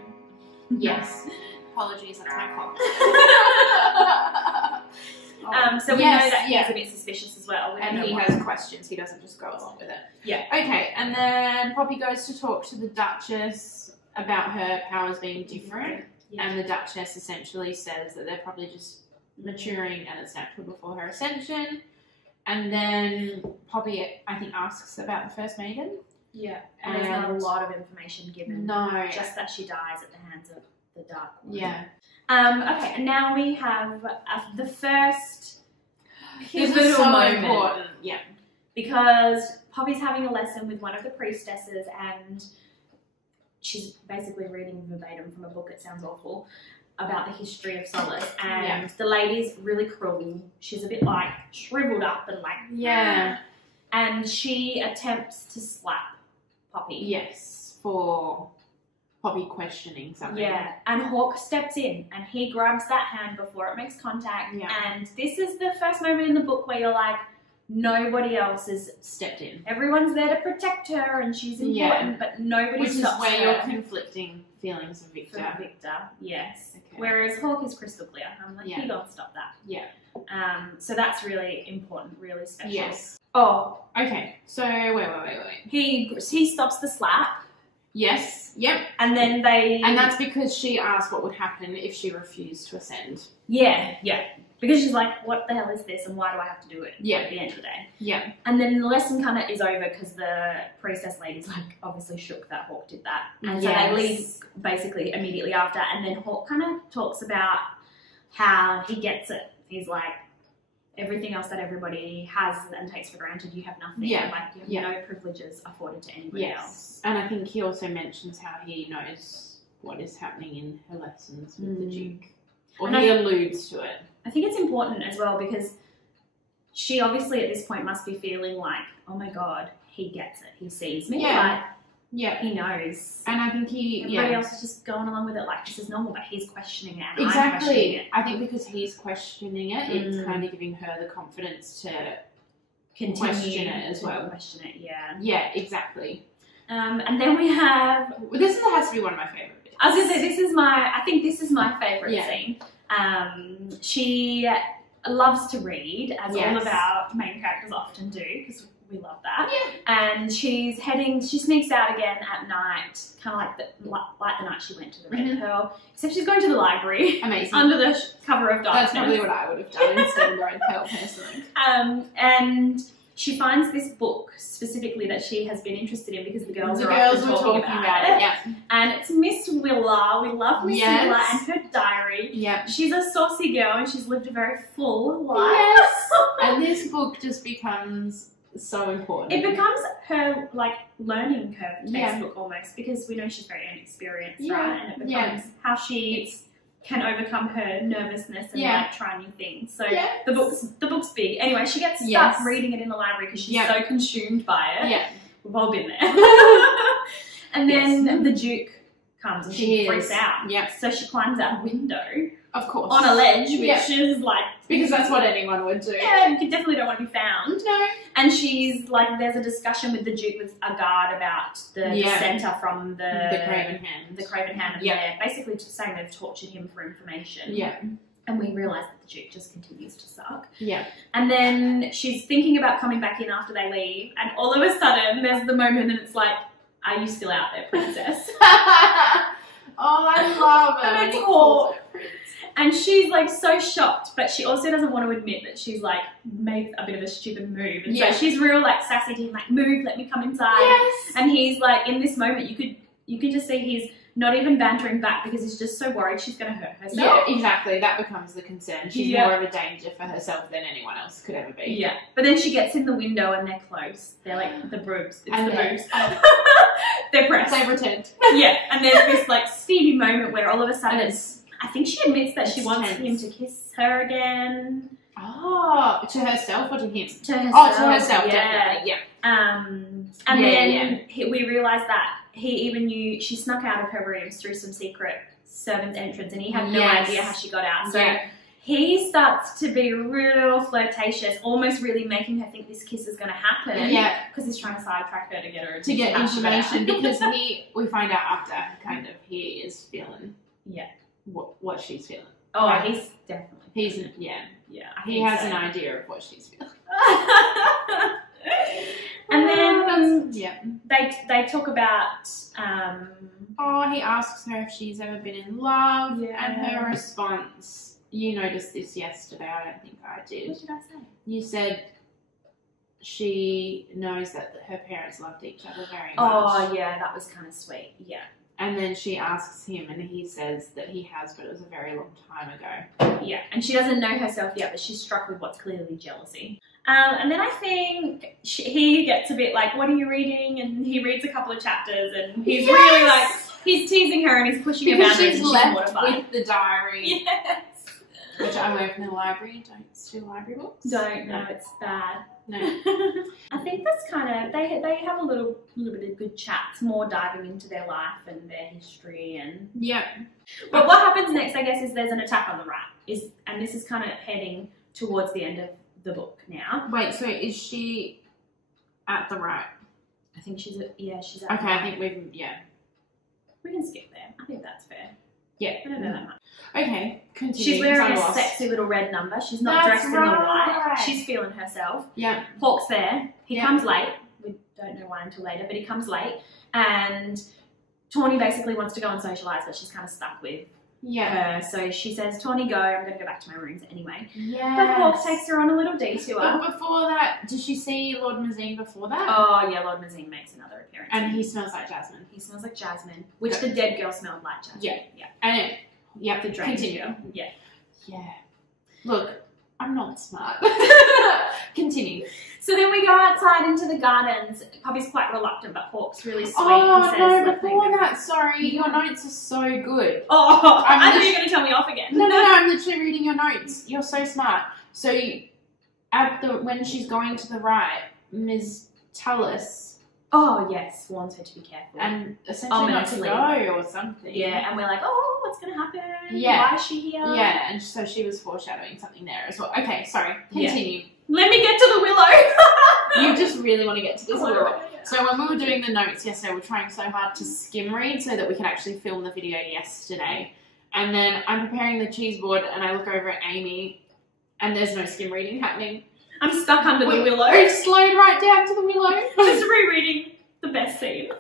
Yes. Apologies, that's my cough. So we know that he's a bit suspicious as well. And he has questions, he doesn't just go along with it. Yeah. Okay, and then Poppy goes to talk to the Duchess about her powers being different. Yeah. And the Duchess essentially says that they're probably just maturing and it's natural before her ascension. And then Poppy, I think, asks about the First Maiden. Yeah. And there's not a lot of information given. No. Just that she dies at the hands of the Dark One. Yeah. Okay, and now we have the first pivotal moment. Important. Yeah. Because Poppy's having a lesson with one of the priestesses and she's basically reading verbatim from a book, it sounds awful, about the history of Solace. And the lady's really cruel. She's a bit like shriveled up and like... Yeah. And she attempts to slap Poppy. Yes, for Poppy questioning something. Yeah, and Hawke steps in and he grabs that hand before it makes contact. Yeah. And this is the first moment in the book where you're like, nobody else has stepped in. Everyone's there to protect her and she's important, but nobody stops her. Which is where you're conflicting feelings of Victor. For Victor, yes. Okay. Whereas Hawke is crystal clear. I'm like, you don't stop that. Yeah. So that's really important, really special. Yes. Oh. Okay, so wait. He stops the slap. Yes. Yep. And then they... And that's because she asked what would happen if she refused to ascend. Yeah. Because she's like, what the hell is this and why do I have to do it at the end of the day? Yeah. And then the lesson kind of is over because the priestess lady's like obviously shook that Hawke did that. And so they leave basically immediately after. And then Hawke kind of talks about how he gets it. He's like, everything else that everybody has and takes for granted, you have nothing. Yeah. Like you have no privileges afforded to anybody else. And I think he also mentions how he knows what is happening in her lessons with the Duke. Or he alludes to it. I think it's important as well because she obviously at this point must be feeling like, oh my God, he gets it. He sees me. Yeah. He knows. And I think everybody else is just going along with it like this is normal, but he's questioning it and exactly. I'm questioning it. I think because he's questioning it, it's kind of giving her the confidence to question it as well. Question it, yeah. Yeah, exactly. And then we have... This has to be one of my favourite bits. I was going to say, I think this is my favourite scene. She loves to read, as all of our main characters often do, because we love that. Yeah. And she sneaks out again at night, kind of like the night she went to the Red Pearl, except she's going to the library. Amazing. Under the cover of darkness. That's probably what I would have done instead of going Pearl personally. And she finds this book specifically that she has been interested in because the girls were talking about it. Yeah. And it's Miss Willa. We love Miss Willa and her diary. Yeah. She's a saucy girl and she's lived a very full life. Yes. And this book just becomes so important. It becomes her learning curve textbook almost because we know she's very inexperienced, right? And it becomes how she can overcome her nervousness and try new things. So the book's big. Anyway, she gets stuck reading it in the library because she's so consumed by it. Yeah. We've all been there. And then the Duke comes and she freaks out. Yeah. So she climbs out a window. Of course. On a ledge, which is like... Because that's what anyone would do. Yeah, you definitely don't want to be found. No. And she's like, there's a discussion with the Duke with a guard about the dissenter from the Craven Hand. The Craven Hand. And they're basically just saying they've tortured him for information. Yeah. And we realise that the Duke just continues to suck. Yeah. And then she's thinking about coming back in after they leave. And all of a sudden, there's the moment and it's like, are you still out there, princess? Oh, I love it. And it's Hawke. And she's like so shocked, but she also doesn't want to admit that she's like made a bit of a stupid move. And so she's real like sassy to him, like, move, let me come inside. Yes. And he's like, in this moment, you could just see he's not even bantering back because he's just so worried she's going to hurt herself. Yeah, exactly. That becomes the concern. She's more of a danger for herself than anyone else could ever be. Yeah. But then she gets in the window and they're close. They're like the boobs. It's and the boobs. They're pressed. They've returned. Yeah. And there's this like steamy moment where all of a sudden, I think she admits that she wants him to kiss her again. Oh, to herself or to him? To herself. Oh, to herself, definitely. Yeah. And then we realise that he even knew she snuck out of her rooms through some secret servant's entrance, and he had no idea how she got out. So he starts to be real flirtatious, almost really making her think this kiss is going to happen. Yeah, because he's trying to sidetrack her to get her to get information. Because we find out after kind of he is feeling what she's feeling. Oh, he's definitely he has an idea of what she's feeling. And then they talk about he asks her if she's ever been in love, and her response, you noticed this yesterday, I don't think I did. What did I say? You said she knows that her parents loved each other very much. Oh yeah, that was kind of sweet. Yeah. And then she asks him, and he says that he has, but it was a very long time ago. Yeah, and she doesn't know herself yet, but she's struck with what's clearly jealousy. And then I think he gets a bit like, what are you reading? And he reads a couple of chapters, and he's really like, he's teasing her and he's pushing her boundaries. She's left with the diary. Yes. Which I work in the library. Don't steal library books. Don't. No, it's bad. No. I think that's kind of, they have a little bit of good chats, more diving into their life and their history and... Yeah. But what happens next, I guess, is there's an attack on the rat. And this is kind of heading towards the end of the book now. Wait, so is she at the rat? I think she's at, she's at the rat. I think we can skip there. I think that's fair. Yeah. I don't know that much. Okay, continue. She's wearing a sexy little red number. She's not dressed in the white. She's feeling herself. Yeah. Hawk's there. He comes late. We don't know why until later, but he comes late. And Tawny basically wants to go and socialise, but she's kind of stuck with her. So she says, Tawny, go. I'm going to go back to my rooms anyway. Yeah. But Hawk takes her on a little detour. But before that, did she see Lord Mazine before that? Oh, yeah, Lord Mazine makes another appearance. And he smells like jasmine. He smells like jasmine, which the dead girl smelled like jasmine. Yeah. Yeah. And the drain girl. Yeah. Yeah. Look, I'm not smart. Continue. So then we go outside into the gardens. Puppy's quite reluctant, but Hawk's really sweet. Oh, he says, no, before that, sorry, your notes are so good. Oh, I thought you were going to tell me off again. No, I'm literally reading your notes. You're so smart. So when she's going to the right, Ms. Tullis... Oh, yes, warns her to be careful. And essentially not to go or something. Yeah, and we're like, oh, what's going to happen? Yeah. Why is she here? Yeah, and so she was foreshadowing something there as well. Okay, sorry. Continue. Yeah. Let me get to the willow. You just really want to get to this willow. So when we were doing the notes yesterday, we were trying so hard to skim read so that we could actually film the video yesterday. And then I'm preparing the cheese board and I look over at Aimee and there's no skim reading happening. I'm stuck under the willow. We slowed right down to the willow. Just rereading the best scene.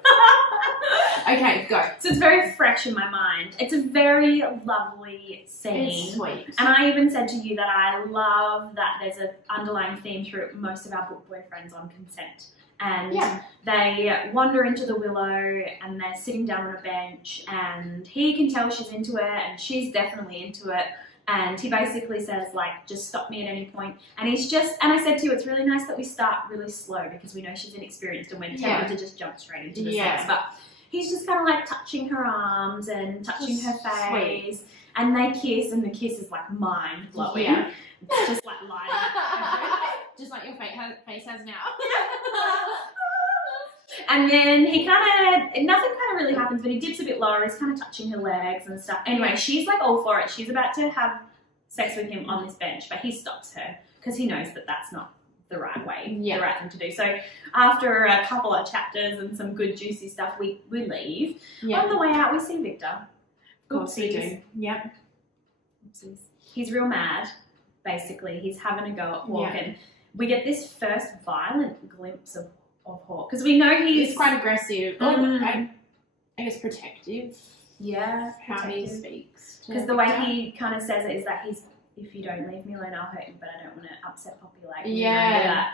Okay, go. So it's very fresh in my mind. It's a very lovely scene. It's sweet. And I even said to you that I love that there's an underlying theme through most of our book boyfriends on consent. And they wander into the willow and they're sitting down on a bench and he can tell she's into it and she's definitely into it. And he basically says, like, just stop me at any point. And he's just, and I said to you, it's really nice that we start really slow because we know she's inexperienced and we're tempted to just jump straight into the sex. But he's just kind of like touching her arms and touching her face. Sweet. And they kiss and the kiss is like mind blowing. Yeah. It's just like lighting up. Just like your face has now. And then he nothing kind of really happens, but he dips a bit lower. He's kind of touching her legs and stuff. Anyway, she's like all for it. She's about to have sex with him on this bench, but he stops her because he knows that that's not the right way, the right thing to do. So after a couple of chapters and some good juicy stuff, we leave. On the way out, we see Victor. Of course we do. Yep. Oopsies. He's real mad, basically. He's having a go at Hawk, and we get this first violent glimpse of Hawk because we know he's quite aggressive. I guess protective. Yeah, how he speaks. Because the way he kind of says it is that if you don't leave me alone, I'll hurt you, but I don't want to upset Poppy. Like, that.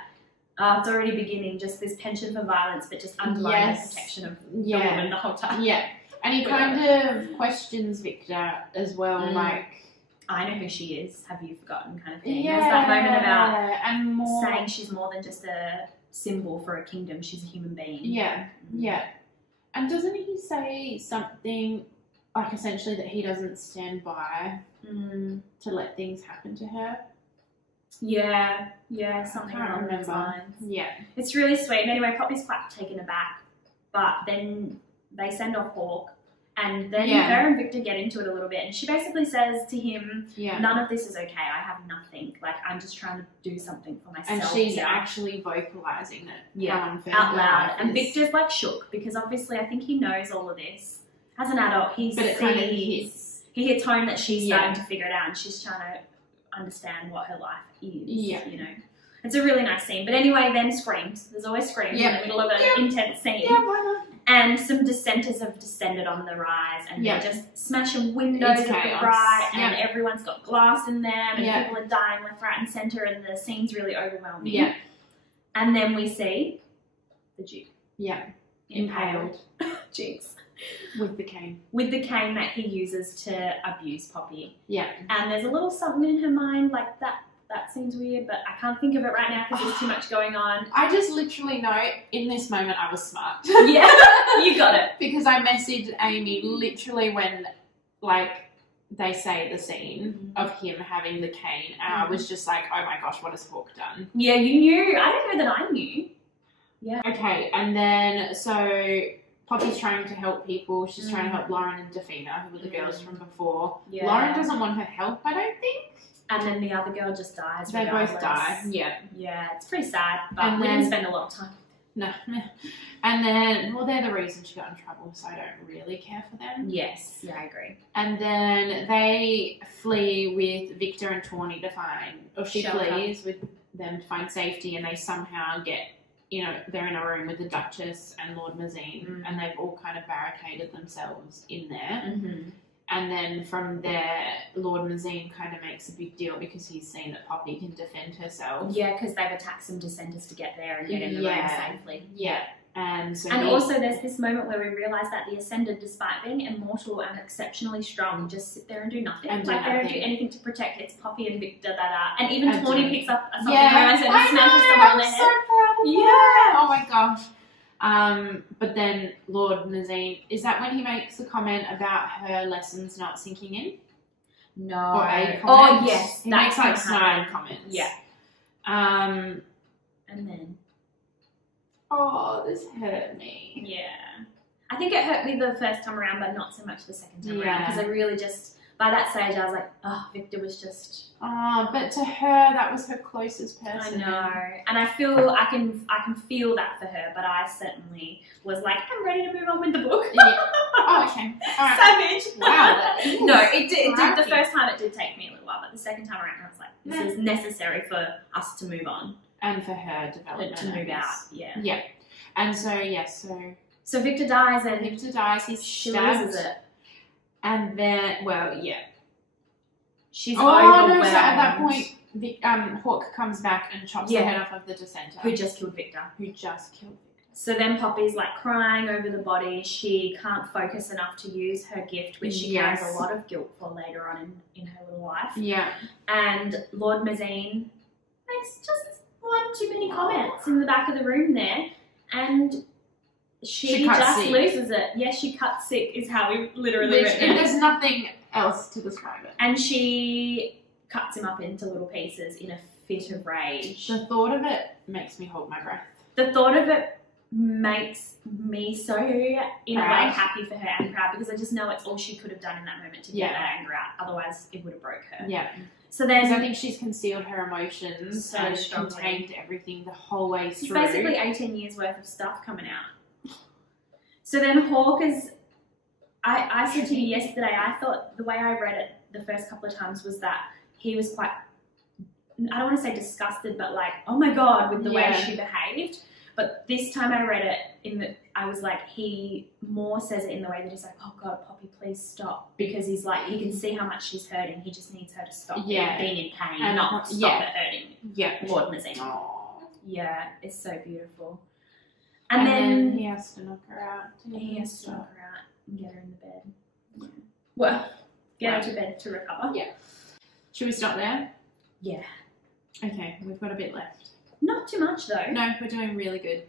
It's already beginning, just this penchant for violence, but just underlying the protection of the woman the whole time. Yeah, and he kind of questions Victor as well, like, I know who she is, have you forgotten, kind of thing. There's that moment about and more saying she's more than just a symbol for a kingdom, she's a human being. Yeah, yeah. And doesn't he say something like essentially that he doesn't stand by to let things happen to her? Yeah, something along those lines. Yeah. It's really sweet. And anyway, Poppy's quite taken aback, but then they send off Hawk, and then her and Victor get into it a little bit, and she basically says to him, none of this is okay, I have nothing, like, I'm just trying to do something for myself. And she's actually vocalising it out loud. And Victor's like shook, because obviously I think he knows all of this. As an adult, he hits home that she's starting to figure it out, and she's trying to understand what her life is, you know. It's a really nice scene. But anyway, then screams. There's always screams in the middle of an intense scene. Yeah, why not? And some dissenters have descended on the rise, and they're just smashing windows at the right, and everyone's got glass in them, and people are dying left, right, and centre, and the scene's really overwhelming. Yeah. And then we see the Duke. Yeah. Impaled. Jinx. With the cane. With the cane that he uses to abuse Poppy. Yeah. And there's a little something in her mind, like that seems weird, but I can't think of it right now because there's too much going on. I just literally know in this moment I was smart. Yeah, you got it. Because I messaged Aimee literally when, like, they say the scene of him having the cane, and I was just like, oh my gosh, what has Hawk done? Yeah, you knew. I don't know that I knew. Yeah. Okay, and then, so Poppy's trying to help people. She's trying to help Lauren and Defina, who were the girls from before. Yeah. Lauren doesn't want her help, I don't think. And then the other girl just dies. They both die. Yeah. Yeah, it's pretty sad, but we didn't spend a lot of time. No. And then, well, they're the reason she got in trouble, so I don't really care for them. Yes. Yeah, I agree. And then they flee with Victor and Tawny to find, or she flees with them to find safety, and they somehow get, you know, they're in a room with the Duchess and Lord Mazine, and they've all kind of barricaded themselves in there. And then from there, Lord Mazine kind of makes a big deal because he's seen that Poppy can defend herself. Yeah, because they've attacked some dissenters to get there and get in the room safely. Yeah. And so also there's this moment where we realise that the Ascended, despite being immortal and exceptionally strong, just sit there and do nothing. They don't do anything to protect. It's Poppy and Victor that are... And even Tawny picks up something and smashes someone on their head. So proud of her. Oh my gosh. But then Lord Mazine, is that when he makes the comment about her lessons not sinking in? No. Or a comment? Oh, yes. He makes like snide comments. Yeah. And then... Oh, this hurt me. Yeah. I think it hurt me the first time around, but not so much the second time around. Because I really just... By that stage, I was like, oh, Victor was just... Oh, but to her, that was her closest person. I know. And I feel, I can feel that for her, but I certainly was like, I'm ready to move on with the book. Yeah. Oh, okay. All right. Savage. Wow. No, it did. The first time it did take me a little while, but the second time around, I was like, this is necessary for us to move on. And for her development. To move out, yeah. Yeah. And so, So Victor dies and... Victor dies, he's stabbed. It. And then, well, yeah. She's overwhelmed. No, so at that point, Hawk comes back and chops the head off of the dissenter. Who just killed Victor. So then Poppy's like crying over the body. She can't focus enough to use her gift, which she carries a lot of guilt for later on in her little life. Yeah. And Lord Mazine makes just one too many comments in the back of the room there. And she just loses it. Yes, she cuts sick is how we literally written it. There's nothing else to describe it. And she cuts him up into little pieces in a fit of rage. The thought of it makes me hold my breath. The thought of it makes me so, in a way, happy for her and proud, because I just know it's all she could have done in that moment to get that anger out. Otherwise, it would have broke her. Yeah. So then, because I think she's concealed her emotions so and contained everything the whole way through. It's basically 18 years worth of stuff coming out. So then Hawk is... I said to you yesterday, I thought the way I read it the first couple of times was that he was quite, I don't want to say disgusted, but like, oh my God, with the way she behaved. But this time I read it I was like, he more says it in the way that he's like, oh God, Poppy, please stop, because he's like, he can see how much she's hurting. He just needs her to stop being in pain, and not stop it hurting. Yeah, Lord Mazine. Yeah, it's so beautiful. And then he has to knock her out. He has to knock her out and get her in the bed. Yeah. Well, get her to bed to recover. Yeah. Should we stop there? Yeah. Okay, we've got a bit left. Not too much though. No, we're doing really good.